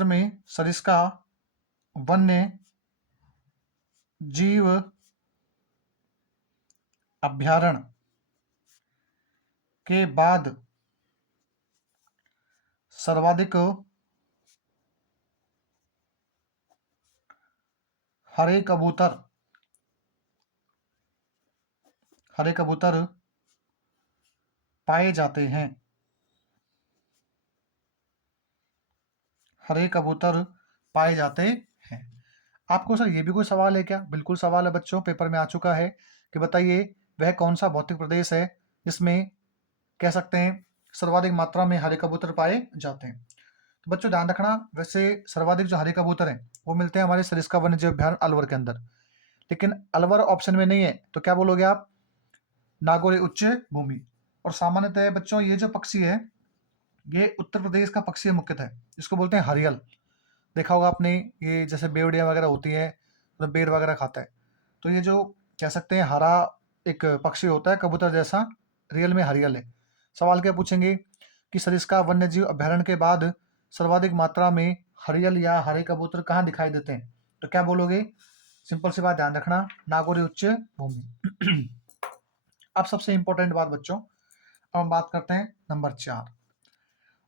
में सरिस्का वन्य जीव अभ्यारण्य के बाद सर्वाधिक हरे कबूतर पाए जाते हैं। आपको सर ये भी कोई सवाल है क्या? बिल्कुल सवाल है बच्चों, पेपर में आ चुका है कि बताइए वह कौन सा भौतिक प्रदेश है जिसमें कह सकते हैं सर्वाधिक मात्रा में हरे कबूतर पाए जाते हैं। तो बच्चों ध्यान रखना, वैसे सर्वाधिक जो हरे कबूतर हैं वो मिलते हैं हमारे सरिस्का वन्यजीव अभ्यारण्य अलवर के अंदर। लेकिन अलवर ऑप्शन में नहीं है, तो क्या बोलोगे आप? नागौरी उच्च भूमि। और सामान्यतः बच्चों ये जो पक्षी है, ये उत्तर प्रदेश का पक्षी है मुख्यतः, इसको बोलते हैं हरियल। देखा होगा आपने, ये जैसे बेवड़िया वगैरह होती है तो बेर वगैरह खाता है, तो ये जो कह सकते हैं हरा एक पक्षी होता है कबूतर जैसा, रियल में हरियल है। सवाल क्या पूछेंगे कि सरिस्का वन्य जीव अभ्यारण्य के बाद सर्वाधिक मात्रा में हरियल या हरे कबूतर कहाँ दिखाई देते हैं? तो क्या बोलोगे? सिंपल सी बात ध्यान रखना, नागौरी उच्च भूमि। अब सबसे इंपॉर्टेंट बात बच्चों, अब हम बात करते हैं नंबर 4।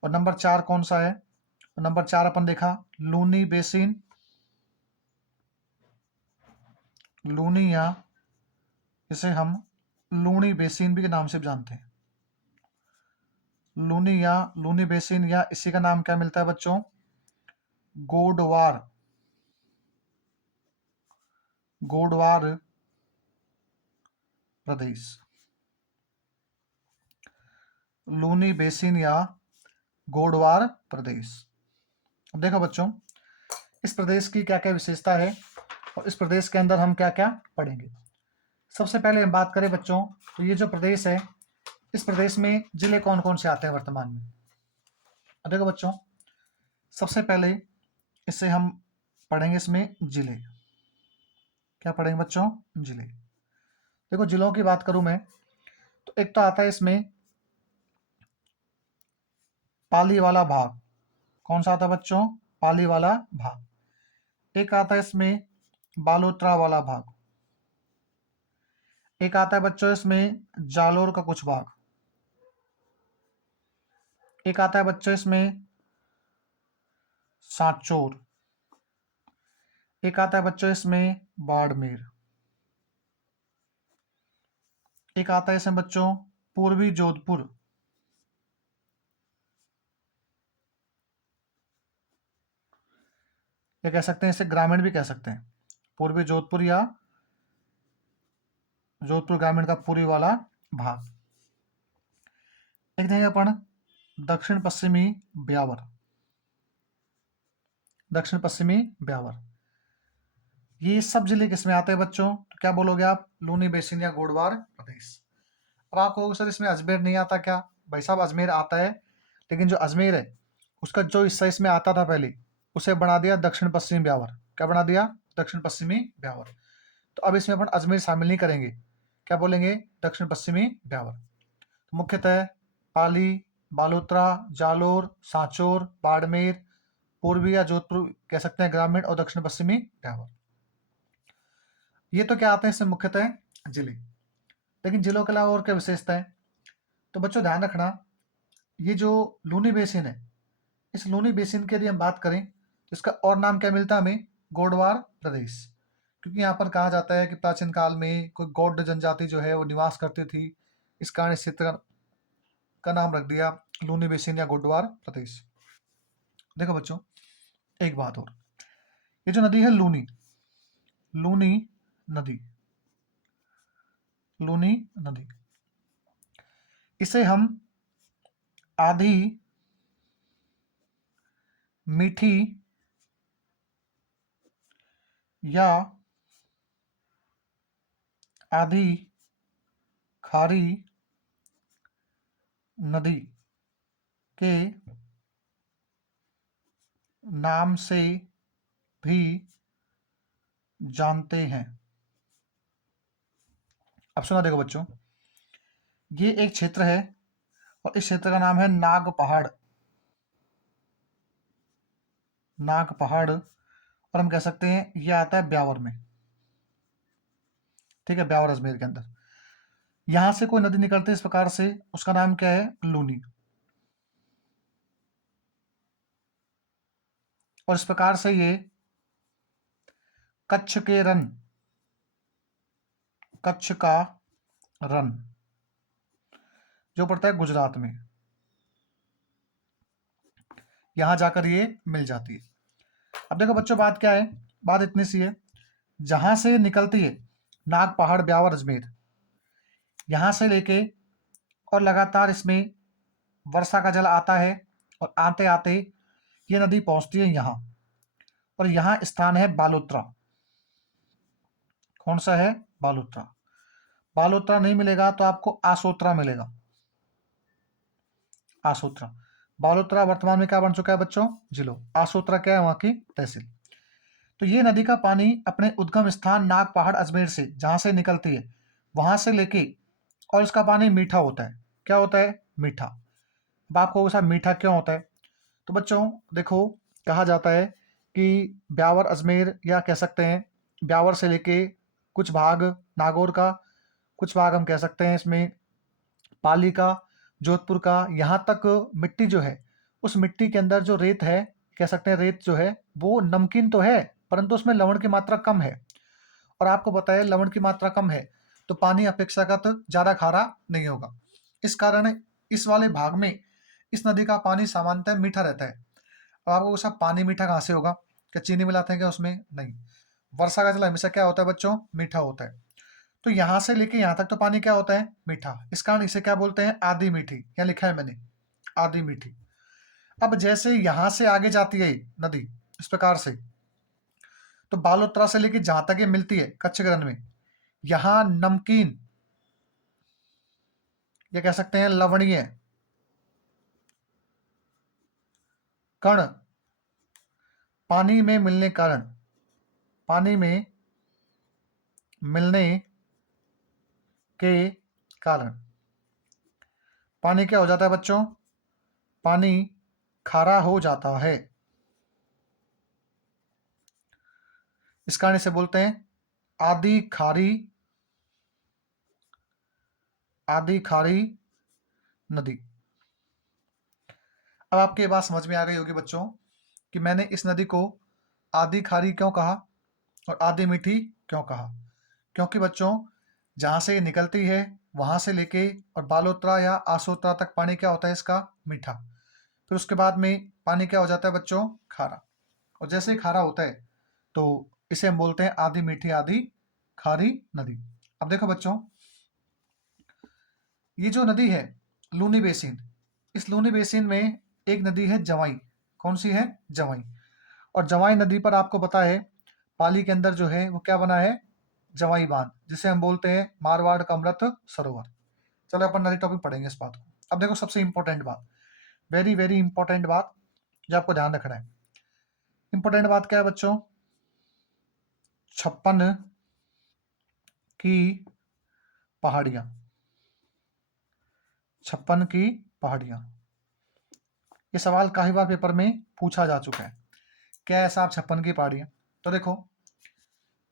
और नंबर 4 कौन सा है? तो नंबर 4 अपन देखा लूनी बेसिन, लूनी या इसे हम लूनी बेसिन भी के नाम से जानते हैं। लूनी या लूनी बेसिन, या इसी का नाम क्या मिलता है बच्चों? गोडवार, गोडवार प्रदेश। लूनी बेसिन या गोडवार प्रदेश। अब देखो बच्चों, इस प्रदेश की क्या क्या विशेषता है और इस प्रदेश के अंदर हम क्या क्या पढ़ेंगे। सबसे पहले हम बात करें बच्चों, तो ये जो प्रदेश है, इस प्रदेश में जिले कौन कौन से आते हैं वर्तमान में? अब देखो बच्चों, सबसे पहले इससे हम पढ़ेंगे इसमें जिले। क्या पढ़ेंगे बच्चों? जिले। देखो जिलों की बात करूं मैं, तो एक तो आता है इसमें पाली वाला भाग। कौन सा आता है बच्चों? पाली वाला भाग। एक आता है इसमें बालोतरा वाला भाग। एक आता है बच्चों इसमें जालोर का कुछ भाग। एक आता है बच्चों इसमें सांचौर। एक आता है बच्चों इसमें बाड़मेर। एक आता है इसमें बच्चों पूर्वी जोधपुर। या कह सकते हैं इसे ग्रामीण भी कह सकते हैं, पूर्वी जोधपुर या जोधपुर ग्रामीण का पूर्वी वाला भाग। एक देंगे अपन दक्षिण पश्चिमी ब्यावर। दक्षिण पश्चिमी ब्यावर, ये सब जिले किसमें आते हैं बच्चों? तो क्या बोलोगे आप? लूनी बेसिन या गोडवार प्रदेश। अब आप कहोगे सर इसमें अजमेर नहीं आता क्या? भाई साहब अजमेर आता है, लेकिन जो अजमेर है उसका जो हिस्सा इसमें आता था पहले, उसे बना दिया दक्षिण पश्चिमी ब्यावर। क्या बना दिया? दक्षिण पश्चिमी ब्यावर। तो अब इसमें अपन अजमेर शामिल नहीं करेंगे, क्या बोलेंगे? दक्षिण पश्चिमी ब्यावर। तो मुख्यतः पाली, बालोतरा, जालोर, सांचौर, बाड़मेर, पूर्वी या जोधपुर कह सकते हैं ग्रामीण, और दक्षिण पश्चिमी ब्यावर। ये तो क्या आते हैं इसमें मुख्यतः जिले। लेकिन जिलों के अलावा और क्या विशेषता है? तो बच्चों ध्यान रखना, ये जो लूनी बेसिन है, इस लूनी बेसिन की यदि हम बात करें तो इसका और नाम क्या मिलता है हमें? गोडवार प्रदेश। क्योंकि यहाँ पर कहा जाता है कि प्राचीन काल में कोई गौड़ जनजाति जो है वो निवास करती थी, इस कारण इस क्षेत्र का नाम रख दिया लूनी बेसिन या गोडवार प्रदेश। देखो बच्चों, एक बात और, ये जो नदी है लूनी, लूनी नदी, लूनी नदी, इसे हम आधी मीठी या आधी खारी नदी के नाम से भी जानते हैं। अब सुना देखो बच्चों, ये एक क्षेत्र है और इस क्षेत्र का नाम है नाग पहाड़। नाग पहाड़, और हम कह सकते हैं ये आता है ब्यावर में। ठीक है, ब्यावर अजमेर के अंदर। यहां से कोई नदी निकलती है इस प्रकार से, उसका नाम क्या है? लूनी। और इस प्रकार से ये कच्छ के रन, कच्छ का रन जो पड़ता है गुजरात में, यहां जाकर ये मिल जाती है। अब देखो बच्चों, बात क्या है? बात इतनी सी है, जहां से निकलती है नाग पहाड़ ब्यावर अजमेर, यहां से लेके और लगातार इसमें वर्षा का जल आता है, और आते आते ये नदी पहुंचती है यहाँ, और यहाँ स्थान है बालोतरा। कौन सा है? बालोत्रा। बालोत्रा नहीं मिलेगा तो आपको आसोत्रा मिलेगा, आसोत्रा। बालोत्रा वर्तमान में क्या बन चुका है बच्चों? जिलो। आसोत्रा क्या है? वहां की तहसील। तो ये नदी का पानी अपने उद्गम स्थान नाग पहाड़ अजमेर से जहां से निकलती है वहां से लेके, और इसका पानी मीठा होता है। क्या होता है? मीठा। अब आपको साहब मीठा क्यों होता है? तो बच्चों देखो, कहा जाता है कि ब्यावर अजमेर, या कह सकते हैं ब्यावर से लेके कुछ भाग नागौर का, कुछ भाग हम कह सकते हैं इसमें पाली का, जोधपुर का, यहाँ तक मिट्टी जो है, उस मिट्टी के अंदर जो रेत है, कह सकते हैं रेत जो है वो नमकीन तो है, परंतु उसमें लवण की मात्रा कम है। और आपको पता है लवण की मात्रा कम है तो पानी अपेक्षाकृत ज़्यादा खारा नहीं होगा। इस कारण इस वाले भाग में इस नदी का पानी सामान्यतः मीठा रहता है। अब आपको सब पानी मीठा कहाँ से होगा? क्या चीनी मिलाते हैं क्या उसमें? नहीं। वर्षा का जल हमेशा क्या होता है बच्चों? मीठा होता है। तो यहाँ से लेके यहाँ तक तो पानी क्या होता है? मीठा। इस कारण इसे क्या बोलते हैं? आधी मीठी। यहाँ लिखा है मैंने, आधी मीठी। अब जैसे यहाँ से आगे जाती है नदी इस प्रकार से, तो बालोतरा से लेके जहां तक ये मिलती है कच्छगरन में, यहाँ नमकीन, ये कह सकते हैं लवणीय कण पानी में मिलने कारण, पानी में मिलने के कारण पानी क्या हो जाता है बच्चों? पानी खारा हो जाता है। इस कारण इसे बोलते हैं आदि खारी, आदि खारी नदी। अब आपके बात समझ में आ गई होगी बच्चों कि मैंने इस नदी को आदि खारी क्यों कहा और आदि मीठी क्यों कहा। क्योंकि बच्चों जहाँ से ये निकलती है वहाँ से लेके और बालोतरा या आसोतरा तक पानी क्या होता है इसका? मीठा। फिर उसके बाद में पानी क्या हो जाता है बच्चों? खारा। और जैसे ही खारा होता है तो इसे हम बोलते हैं आधी मीठी आधी खारी नदी। अब देखो बच्चों, ये जो नदी है लूनी बेसिन, इस लूनी बेसिन में एक नदी है जवाई। कौन सी है? जवाई। और जवाई नदी पर आपको पता है पाली के अंदर जो है वो क्या बना है? जवाई बांध, जिसे हम बोलते हैं मारवाड़ का अमृत सरोवर। चलो अपन नदी टॉपिक पढ़ेंगे इस बात को। अब देखो सबसे इंपॉर्टेंट बात, वेरी वेरी इंपॉर्टेंट बात जो आपको ध्यान रखना है। इंपॉर्टेंट बात क्या है बच्चों? 56 की पहाड़ियां, 56 की पहाड़ियां। ये सवाल काफी बार पेपर में पूछा जा चुका है। क्या है साहब 56 की पहाड़ियां? तो देखो,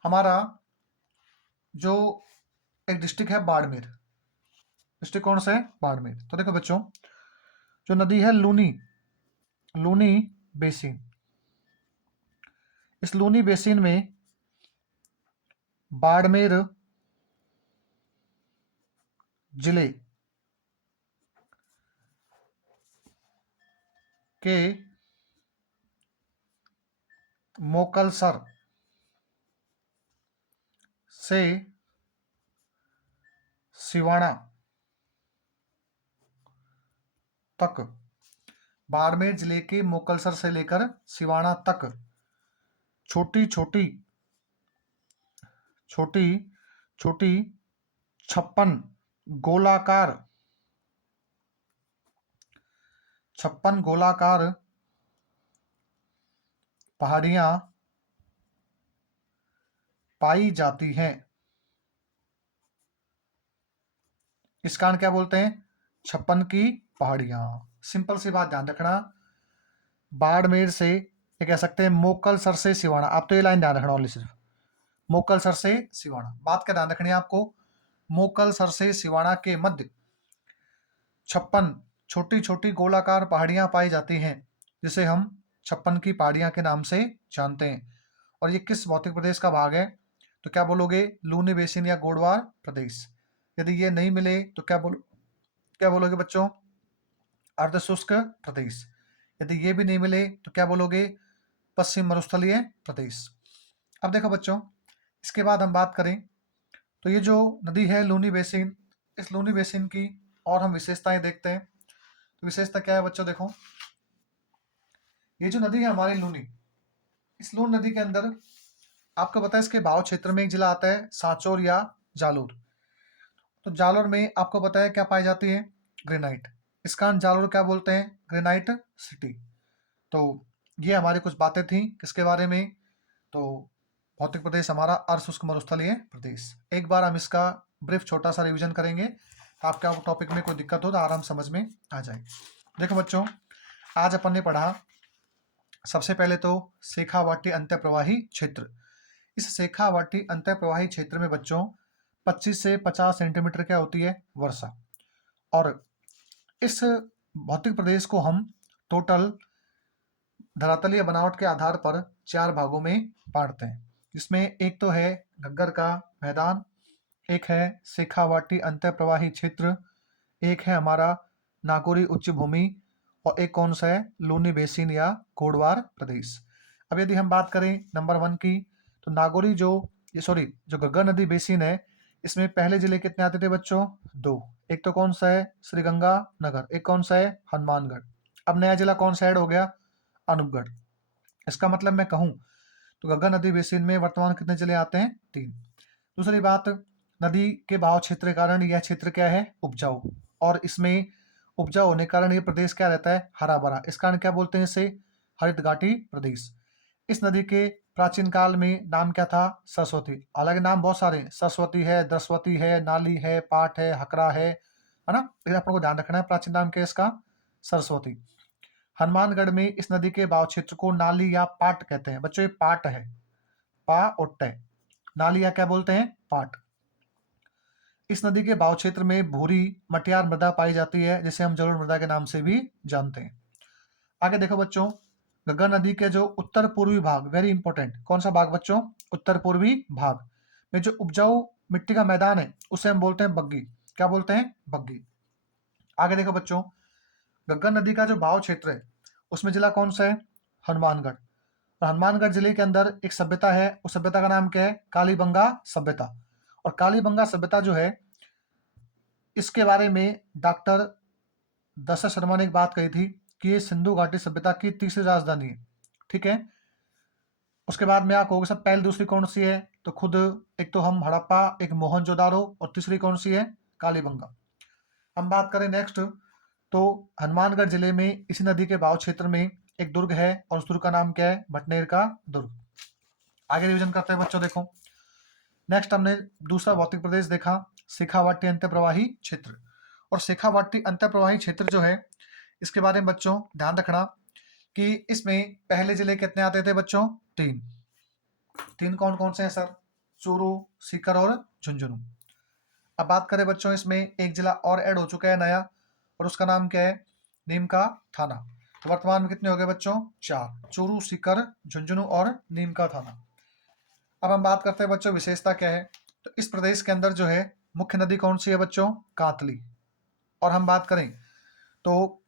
हमारा जो एक डिस्ट्रिक्ट है बाड़मेर, डिस्ट्रिक्ट कौन सा है? बाड़मेर। तो देखो बच्चों, जो नदी है लूनी, लूनी बेसिन, इस लूनी बेसिन में बाड़मेर जिले के मोकलसर से सिवाना तक, बाड़मेर जिले के मोकलसर से लेकर सिवाना तक छोटी छोटी, छोटी छोटी 56 गोलाकार, 56 गोलाकार पहाड़ियां पाई जाती हैं। इस कारण क्या बोलते हैं? 56 की पहाड़ियां। सिंपल सी बात ध्यान रखना, बाड़मेर से ये कह सकते हैं मोकलसर से सिवाना। आप तो ये लाइन ध्यान रखना ओनली सिर्फ, मोकलसर से सिवाना। बात का ध्यान रखनी है आपको, मोकलसर से सिवाना के मध्य 56 छोटी छोटी गोलाकार पहाड़ियां पाई जाती हैं, जिसे हम 56 की पहाड़ियां के नाम से जानते हैं। और ये किस भौतिक प्रदेश का भाग है? तो क्या बोलोगे? लूनी बेसिन या गोडवार प्रदेश। यदि ये नहीं मिले तो क्या बोलोगे बच्चों? अर्धशुष्क प्रदेश। यदि ये भी नहीं मिले तो क्या बोलोगे? पश्चिम मरुस्थलीय प्रदेश। अब देखो बच्चों, इसके बाद हम बात करें तो ये जो नदी है लूनी बेसिन, इस लूनी बेसिन की और हम विशेषताएं देखते हैं। तो विशेषता क्या है बच्चों? देखो, ये जो नदी है हमारी लूनी, इस लून नदी के अंदर आपको पता है इसके भाव क्षेत्र में एक जिला आता है सांचौर या जालोर। तो जालोर में आपको पता है क्या पाई जाती है? ग्रेनाइट। इस कारण जालोर क्या बोलते हैं? Granite city. तो ये हमारी कुछ बातें थी किसके बारे में? तो भौतिक प्रदेश हमारा अर्धशुष्क मरुस्थलीय प्रदेश। एक बार हम इसका ब्रीफ छोटा सा रिवीजन करेंगे, आपका टॉपिक में कोई दिक्कत हो तो आराम समझ में आ जाए। देखो बच्चों, आज अपन ने पढ़ा सबसे पहले तो शेखावाटी अंतःप्रवाही क्षेत्र। इस शेखावाटी अंतःप्रवाही क्षेत्र में बच्चों 25 से 50 सेंटीमीटर क्या होती है? वर्षा। और इस भौतिक प्रदेश को हम टोटल धरातलीय बनावट के आधार पर 4 भागों में बांटते हैं, जिसमें एक तो है घग्गर का मैदान, एक है शेखावाटी अंतःप्रवाही क्षेत्र, एक है हमारा नागौरी उच्च भूमि, और एक कौन सा है? लूनी बेसिन या कोडवार प्रदेश। अब यदि हम बात करें नंबर 1 की, तो नागौरी जो घग्गर नदी बेसिन है, इसमें पहले जिले कितने आते थे बच्चों? 2। एक तो कौन सा है? श्रीगंगानगर। एक कौन सा है? हनुमानगढ़। अब नया जिला कौन सा ऐड हो गया? अनूपगढ़। इसका मतलब मैं कहूं तो घग्गर नदी बेसिन में वर्तमान कितने जिले आते हैं? 3। दूसरी बात, नदी के बहाव क्षेत्र के कारण यह क्षेत्र क्या है? उपजाऊ। और इसमें उपजाऊ होने के कारण ये प्रदेश क्या रहता है? हरा भरा। इस कारण क्या बोलते हैं इसे? हरित घाटी प्रदेश। इस नदी के प्राचीन काल में नाम क्या था? सरस्वती। हालांकि नाम बहुत सारे हैं, सरस्वती है, दसवती है, नाली है, पाट है, हकरा है ना? लेकिन अपन को ध्यान रखना है प्राचीन नाम क्या है इसका? सरस्वती। हनुमानगढ़ में इस नदी के बहाव क्षेत्र को नाली या पाट कहते हैं। बच्चों ये पाट है, पा और टे। नाली या क्या बोलते हैं? पाट। इस नदी के बहाव क्षेत्र में भूरी मटियार मृदा पाई जाती है, जिसे हम जलोढ़ मृदा के नाम से भी जानते हैं। आगे देखो बच्चों, घग्गर नदी के जो उत्तर पूर्वी भाग, वेरी इंपॉर्टेंट, कौन सा भाग बच्चों? उत्तर पूर्वी भाग में जो उपजाऊ मिट्टी का मैदान है उसे हम बोलते हैं बग्गी। क्या बोलते हैं? बग्गी। आगे देखो बच्चों, घग्गर नदी का जो बहाव क्षेत्र है उसमें जिला कौन सा है? हनुमानगढ़। और हनुमानगढ़ जिले के अंदर एक सभ्यता है, उस सभ्यता का नाम क्या है? कालीबंगा सभ्यता। और कालीबंगा सभ्यता जो है, इसके बारे में डॉक्टर दशरथ शर्मा ने एक बात कही थी कि ये सिंधु घाटी सभ्यता की तीसरी राजधानी है। ठीक है। उसके बाद में आप कहोगे सर पहले दूसरी कौन सी है? तो खुद एक तो हम हड़प्पा, एक मोहनजोदारो, और तीसरी कौन सी है? कालीबंगा। हम बात करें नेक्स्ट, तो हनुमानगढ़ जिले में इसी नदी के बहाव क्षेत्र में एक दुर्ग है, और उस दुर्ग का नाम क्या है? भटनेर का दुर्ग। आगे रिवीजन करते हैं बच्चों। देखो नेक्स्ट हमने दूसरा भौतिक प्रदेश देखा, शेखावाटी अंतःप्रवाही क्षेत्र। और शेखावाटी अंतःप्रवाही क्षेत्र जो है, इसके बारे में बच्चों ध्यान रखना कि इसमें पहले जिले कितने आते थे बच्चों? 3। 3 कौन कौन से हैं सर? चूरू, सीकर और झुंझुनू। अब बात करें बच्चों, इसमें एक जिला और ऐड हो चुका है नया, और उसका नाम क्या है? नीम का थाना। तो वर्तमान में कितने हो गए बच्चों? 4। चूरू, सीकर, झुंझुनू और नीम का थाना। अब हम बात करते हैं बच्चों विशेषता क्या है। तो इस प्रदेश के अंदर जो है मुख्य नदी कौन सी है बच्चों? कातली। और हम बात करें तो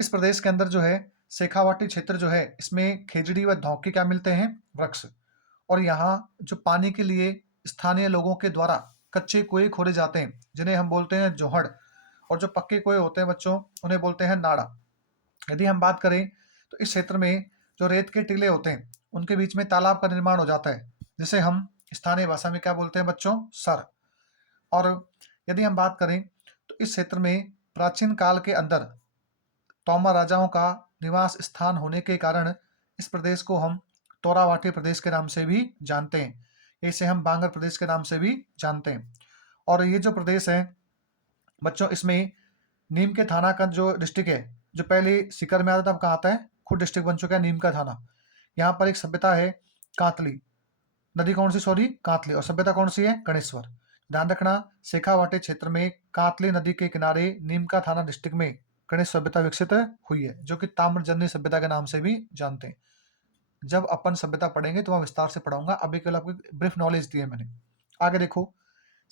इस प्रदेश के अंदर जो है शेखावाटी क्षेत्र जो है, इसमें खेजड़ी व धौकी क्या मिलते हैं? वृक्ष। और यहाँ जो पानी के लिए स्थानीय लोगों के द्वारा कच्चे कुएं खोदे जाते हैं, जिन्हें हम बोलते हैं जोहड़, और जो पक्के कुएं होते हैं बच्चों उन्हें बोलते हैं नाड़ा। यदि हम बात करें तो इस क्षेत्र में जो रेत के टीले होते हैं उनके बीच में तालाब का निर्माण हो जाता है, जिसे हम स्थानीय भाषा में क्या बोलते हैं बच्चों? सर। और यदि हम बात करें तो इस क्षेत्र में प्राचीन काल के अंदर तोमर राजाओं का निवास स्थान होने के कारण इस प्रदेश को हम तोरावाटी प्रदेश के नाम से भी जानते हैं। इसे हम बांगर प्रदेश के नाम से भी जानते हैं। और ये जो प्रदेश है बच्चों, इसमें नीम के थाना का जो डिस्ट्रिक्ट है, जो पहले सीकर में आता था अब कहाँ आता है? खुद डिस्ट्रिक्ट बन चुका है नीम का थाना। यहाँ पर एक सभ्यता है कातली। नदी कौन सी? सॉरी, कातली। और सभ्यता कौन सी है? गणेश्वर। ध्यान रखना, शेखावाटी क्षेत्र में कातली नदी के किनारे नीम का थाना डिस्ट्रिक्ट में गणेश सभ्यता विकसित हुई है, जो कि ताम्रजन्य सभ्यता के नाम से भी जानते हैं। जब अपन सभ्यता पढ़ेंगे तो वह विस्तार से पढ़ाऊंगा, अभी केवल आपको ब्रीफ नॉलेज दी है मैंने। आगे देखो,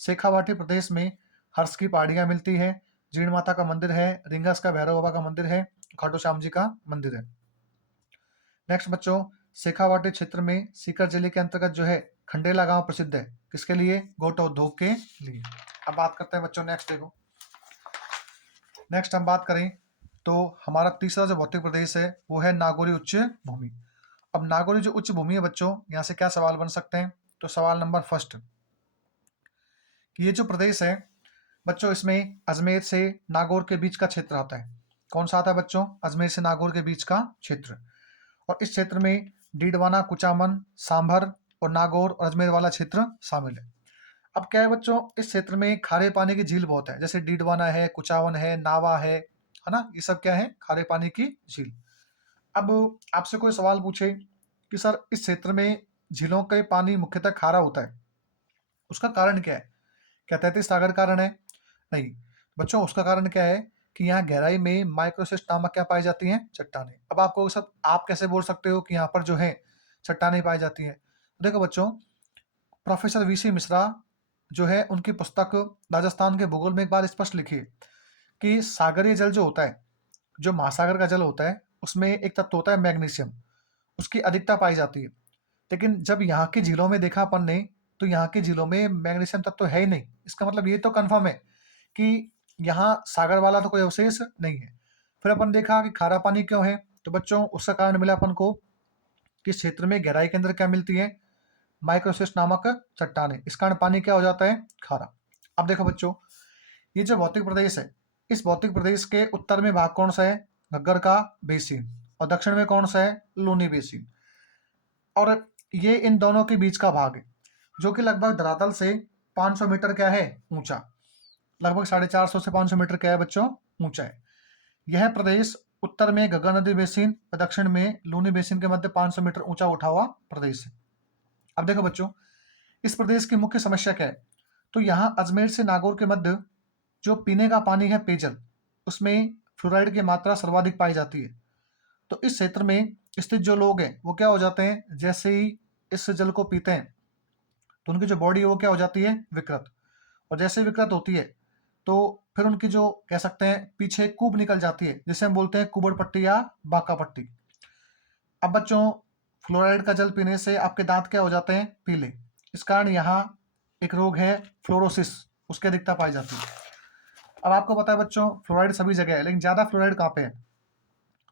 शेखावाटी प्रदेश में हर्ष की पहाड़ियां मिलती है, जीण माता का मंदिर है, रिंगस का भैरव बाबा का मंदिर है, खाटू श्याम जी का मंदिर है। नेक्स्ट बच्चों, शेखावाटी क्षेत्र में सीकर जिले के अंतर्गत जो है खंडेला गांव प्रसिद्ध है। किसके लिए? गोटा उद्योग के लिए। अब बात करते हैं बच्चों नेक्स्ट। देखो नेक्स्ट हम बात करें तो हमारा तीसरा जो भौतिक प्रदेश है वो है नागौरी उच्च भूमि। अब नागौरी जो उच्च भूमि है बच्चों, यहाँ से क्या सवाल बन सकते हैं? तो सवाल नंबर फर्स्ट कि ये जो प्रदेश है बच्चों, इसमें अजमेर से नागौर के बीच का क्षेत्र आता है। कौन सा आता है बच्चों? अजमेर से नागौर के बीच का क्षेत्र। और इस क्षेत्र में डीडवाना, कुचामन, सांभर और नागौर और अजमेर वाला क्षेत्र शामिल है। अब क्या है बच्चों, इस क्षेत्र में खारे पानी की झील बहुत है, जैसे डीडवाना है, कुचावन है, नावा है ना, ये सब क्या है? खारे पानी की झील। अब आपसे कोई सवाल पूछे कि सर इस क्षेत्र में झीलों का पानी मुख्यतः खारा होता है, उसका कारण क्या है? क्या तैतीस सागर कारण है? नहीं बच्चों, उसका कारण क्या है कि यहाँ गहराई में माइक्रोसिस्ट नामक क्या पाई जाती हैं? चट्टानें। अब आपको सब आप कैसे बोल सकते हो कि यहाँ पर जो है चट्टानें पाई जाती हैं? देखो बच्चों, प्रोफेसर वीसी मिश्रा जो है, उनकी पुस्तक राजस्थान के भूगोल में एक बार स्पष्ट लिखी है कि सागरीय जल जो होता है, जो महासागर का जल होता है, उसमें एक तत्व होता है मैग्नीशियम, उसकी अधिकता पाई जाती है। लेकिन जब यहाँ की झीलों में देखा अपन ने, तो यहाँ की झीलों में मैग्नीशियम तत्व है ही नहीं। इसका मतलब ये तो कंफर्म है कि यहाँ सागर वाला तो कोई अवशेष नहीं है। फिर अपन देखा कि खारा पानी क्यों है, तो बच्चों उसका कारण मिला अपन को कि इस क्षेत्र में गहराई के अंदर क्या मिलती है? माइक्रोसिस्ट नामक चट्टानें। इस कारण पानी क्या हो जाता है? खारा। अब देखो बच्चों, ये जो भौतिक प्रदेश है, इस भौतिक प्रदेश के उत्तर में भाग कौन सा है? घग्गर का बेसिन। और दक्षिण में कौन सा है? लूनी बेसिन। और ये इन दोनों के बीच का भाग है, जो कि लगभग धरातल से 500 मीटर क्या है? ऊंचा। लगभग 450 से 500 मीटर क्या है बच्चों? ऊंचा है। यह प्रदेश उत्तर में घग्गर नदी बेसिन और दक्षिण में लूनी बेसिन के मध्य 500 मीटर ऊंचा उठा हुआ प्रदेश है। अब देखो बच्चों, इस प्रदेश की मुख्य समस्या क्या है? तो यहाँ अजमेर से नागौर के मध्य जो पीने का पानी है, पेयजल, उसमें फ्लोराइड की मात्रा सर्वाधिक पाई जाती है। तो इस क्षेत्र में स्थित जो लोग हैं वो क्या हो जाते हैं, जैसे ही इस जल को पीते हैं तो उनकी जो बॉडी है वो क्या हो जाती है? विकृत। और जैसे ही विकृत होती है तो फिर उनकी जो कह सकते हैं पीछे कूब निकल जाती है, जिसे हम बोलते हैं कुबड़ पट्टी या बाका पट्टी। अब बच्चों, फ्लोराइड का जल पीने से आपके दांत क्या हो जाते हैं? पीले। इस कारण यहाँ एक रोग है फ्लोरोसिस, उसकी अधिकता पाई जाती है। अब आपको पता है बच्चों, फ्लोराइड सभी जगह है, लेकिन ज़्यादा फ्लोराइड कहाँ पे है?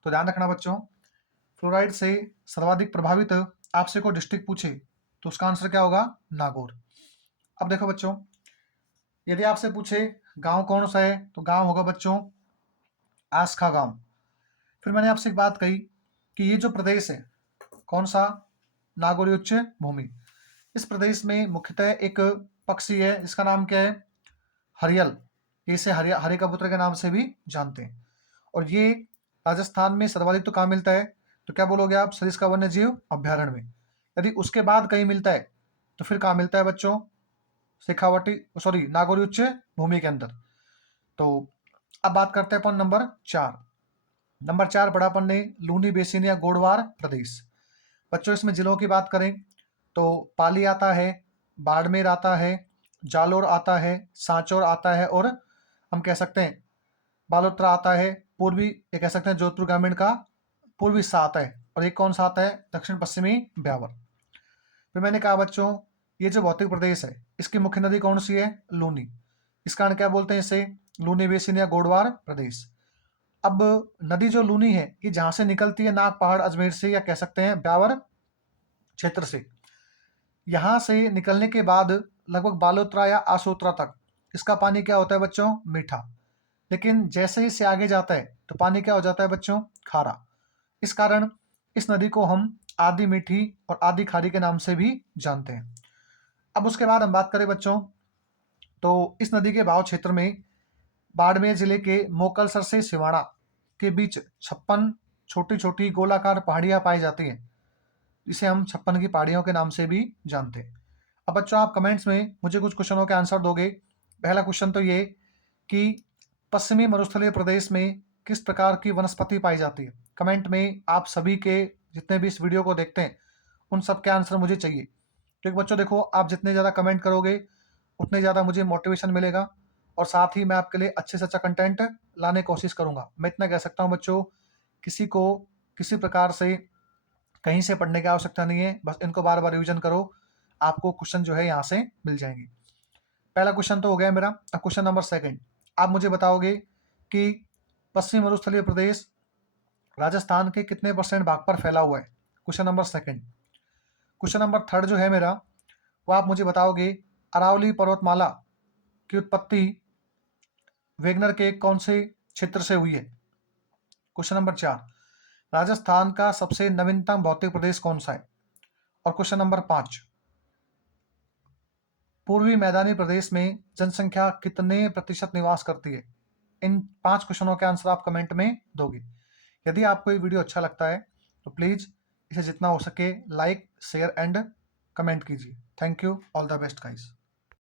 तो ध्यान रखना बच्चों, फ्लोराइड से सर्वाधिक प्रभावित आपसे को डिस्ट्रिक्ट पूछे तो उसका आंसर क्या होगा? नागौर। अब देखो बच्चों, यदि आपसे पूछे गांव कौन सा है, तो गांव होगा बच्चों आस्खा गांव। फिर मैंने आपसे एक बात कही कि ये जो प्रदेश है कौन सा? नागौरी उच्च भूमि। इस प्रदेश में मुख्यतः एक पक्षी है जिसका नाम क्या है? हरियल। इसे हरे कबूतर के नाम से भी जानते हैं। और ये राजस्थान में सर्वाधिक तो कहाँ मिलता है? तो क्या बोलोगे आप? सरिस्का वन्य जीव अभ्यारण्य में। यदि उसके बाद कहीं मिलता है तो फिर कहाँ मिलता है बच्चों? शेखावटी, सॉरी, नागौरी उच्च भूमि के अंदर। तो अब बात करते हैं अपन नंबर 4। नंबर 4 पढ़ा अपन ने लूनी बेसिन या गोडवार प्रदेश। बच्चों इसमें जिलों की बात करें तो पाली आता है, बाड़मेर आता है, जालोर आता है, सांचौर आता है, और हम कह सकते हैं बालोतरा आता है। पूर्वी, ये कह सकते हैं जोधपुर ग्रामीण का पूर्वी हिस्सा आता है। और एक कौन सा आता है? दक्षिण पश्चिमी ब्यावर। फिर मैंने कहा बच्चों, ये जो भौतिक प्रदेश है इसकी मुख्य नदी कौन सी है? लूनी। इस कारण क्या बोलते हैं इसे? लूनी बेसिन या गोडवार प्रदेश। अब नदी जो लूनी है ये जहां से निकलती है, नाग पहाड़ अजमेर से, या कह सकते हैं ब्यावर क्षेत्र से। यहाँ से निकलने के बाद लगभग बालोतरा या आसोतरा तक इसका पानी क्या होता है बच्चों? मीठा। लेकिन जैसे ही इसे आगे जाता है तो पानी क्या हो जाता है बच्चों? खारा। इस कारण इस नदी को हम आधी मीठी और आधी खारी के नाम से भी जानते हैं। अब उसके बाद हम बात करें बच्चों, तो इस नदी के बहाव क्षेत्र में बाड़मेर जिले के मोकलसर से सिवाड़ा के बीच 56 छोटी छोटी गोलाकार पहाड़ियां पाई जाती हैं, इसे हम 56 की पहाड़ियों के नाम से भी जानते हैं। अब बच्चों आप कमेंट्स में मुझे कुछ क्वेश्चनों के आंसर दोगे। पहला क्वेश्चन तो ये कि पश्चिमी मरुस्थलीय प्रदेश में किस प्रकार की वनस्पति पाई जाती है? कमेंट में आप सभी के जितने भी इस वीडियो को देखते हैं उन सब के आंसर मुझे चाहिए, क्योंकि बच्चों देखो, आप जितने ज़्यादा कमेंट करोगे उतने ज़्यादा मुझे मोटिवेशन मिलेगा, और साथ ही मैं आपके लिए अच्छे से अच्छा कंटेंट लाने की कोशिश करूँगा। मैं इतना कह सकता हूँ बच्चों, किसी को किसी प्रकार से कहीं से पढ़ने की आवश्यकता नहीं है, बस इनको बार बार रिविजन करो, आपको क्वेश्चन जो है यहाँ से मिल जाएंगे। पहला क्वेश्चन तो हो गया मेरा। अब क्वेश्चन नंबर 2, आप मुझे बताओगे कि पश्चिमी मरुस्थलीय प्रदेश राजस्थान के कितने % भाग पर फैला हुआ है? Question number 2। क्वेश्चन नंबर 3 जो है मेरा, वो आप मुझे बताओगे अरावली पर्वतमाला की उत्पत्ति वेगनर के कौन से क्षेत्र से हुई है। क्वेश्चन नंबर 4, राजस्थान का सबसे नवीनतम भौतिक प्रदेश कौन सा है। और क्वेश्चन नंबर 5, पूर्वी मैदानी प्रदेश में जनसंख्या कितने प्रतिशत निवास करती है। इन 5 क्वेश्चनों के आंसर आप कमेंट में दोगे। यदि आपको ये वीडियो अच्छा लगता है तो प्लीज़ इसे जितना हो सके लाइक, शेयर एंड कमेंट कीजिए। Thank you, all the best guys.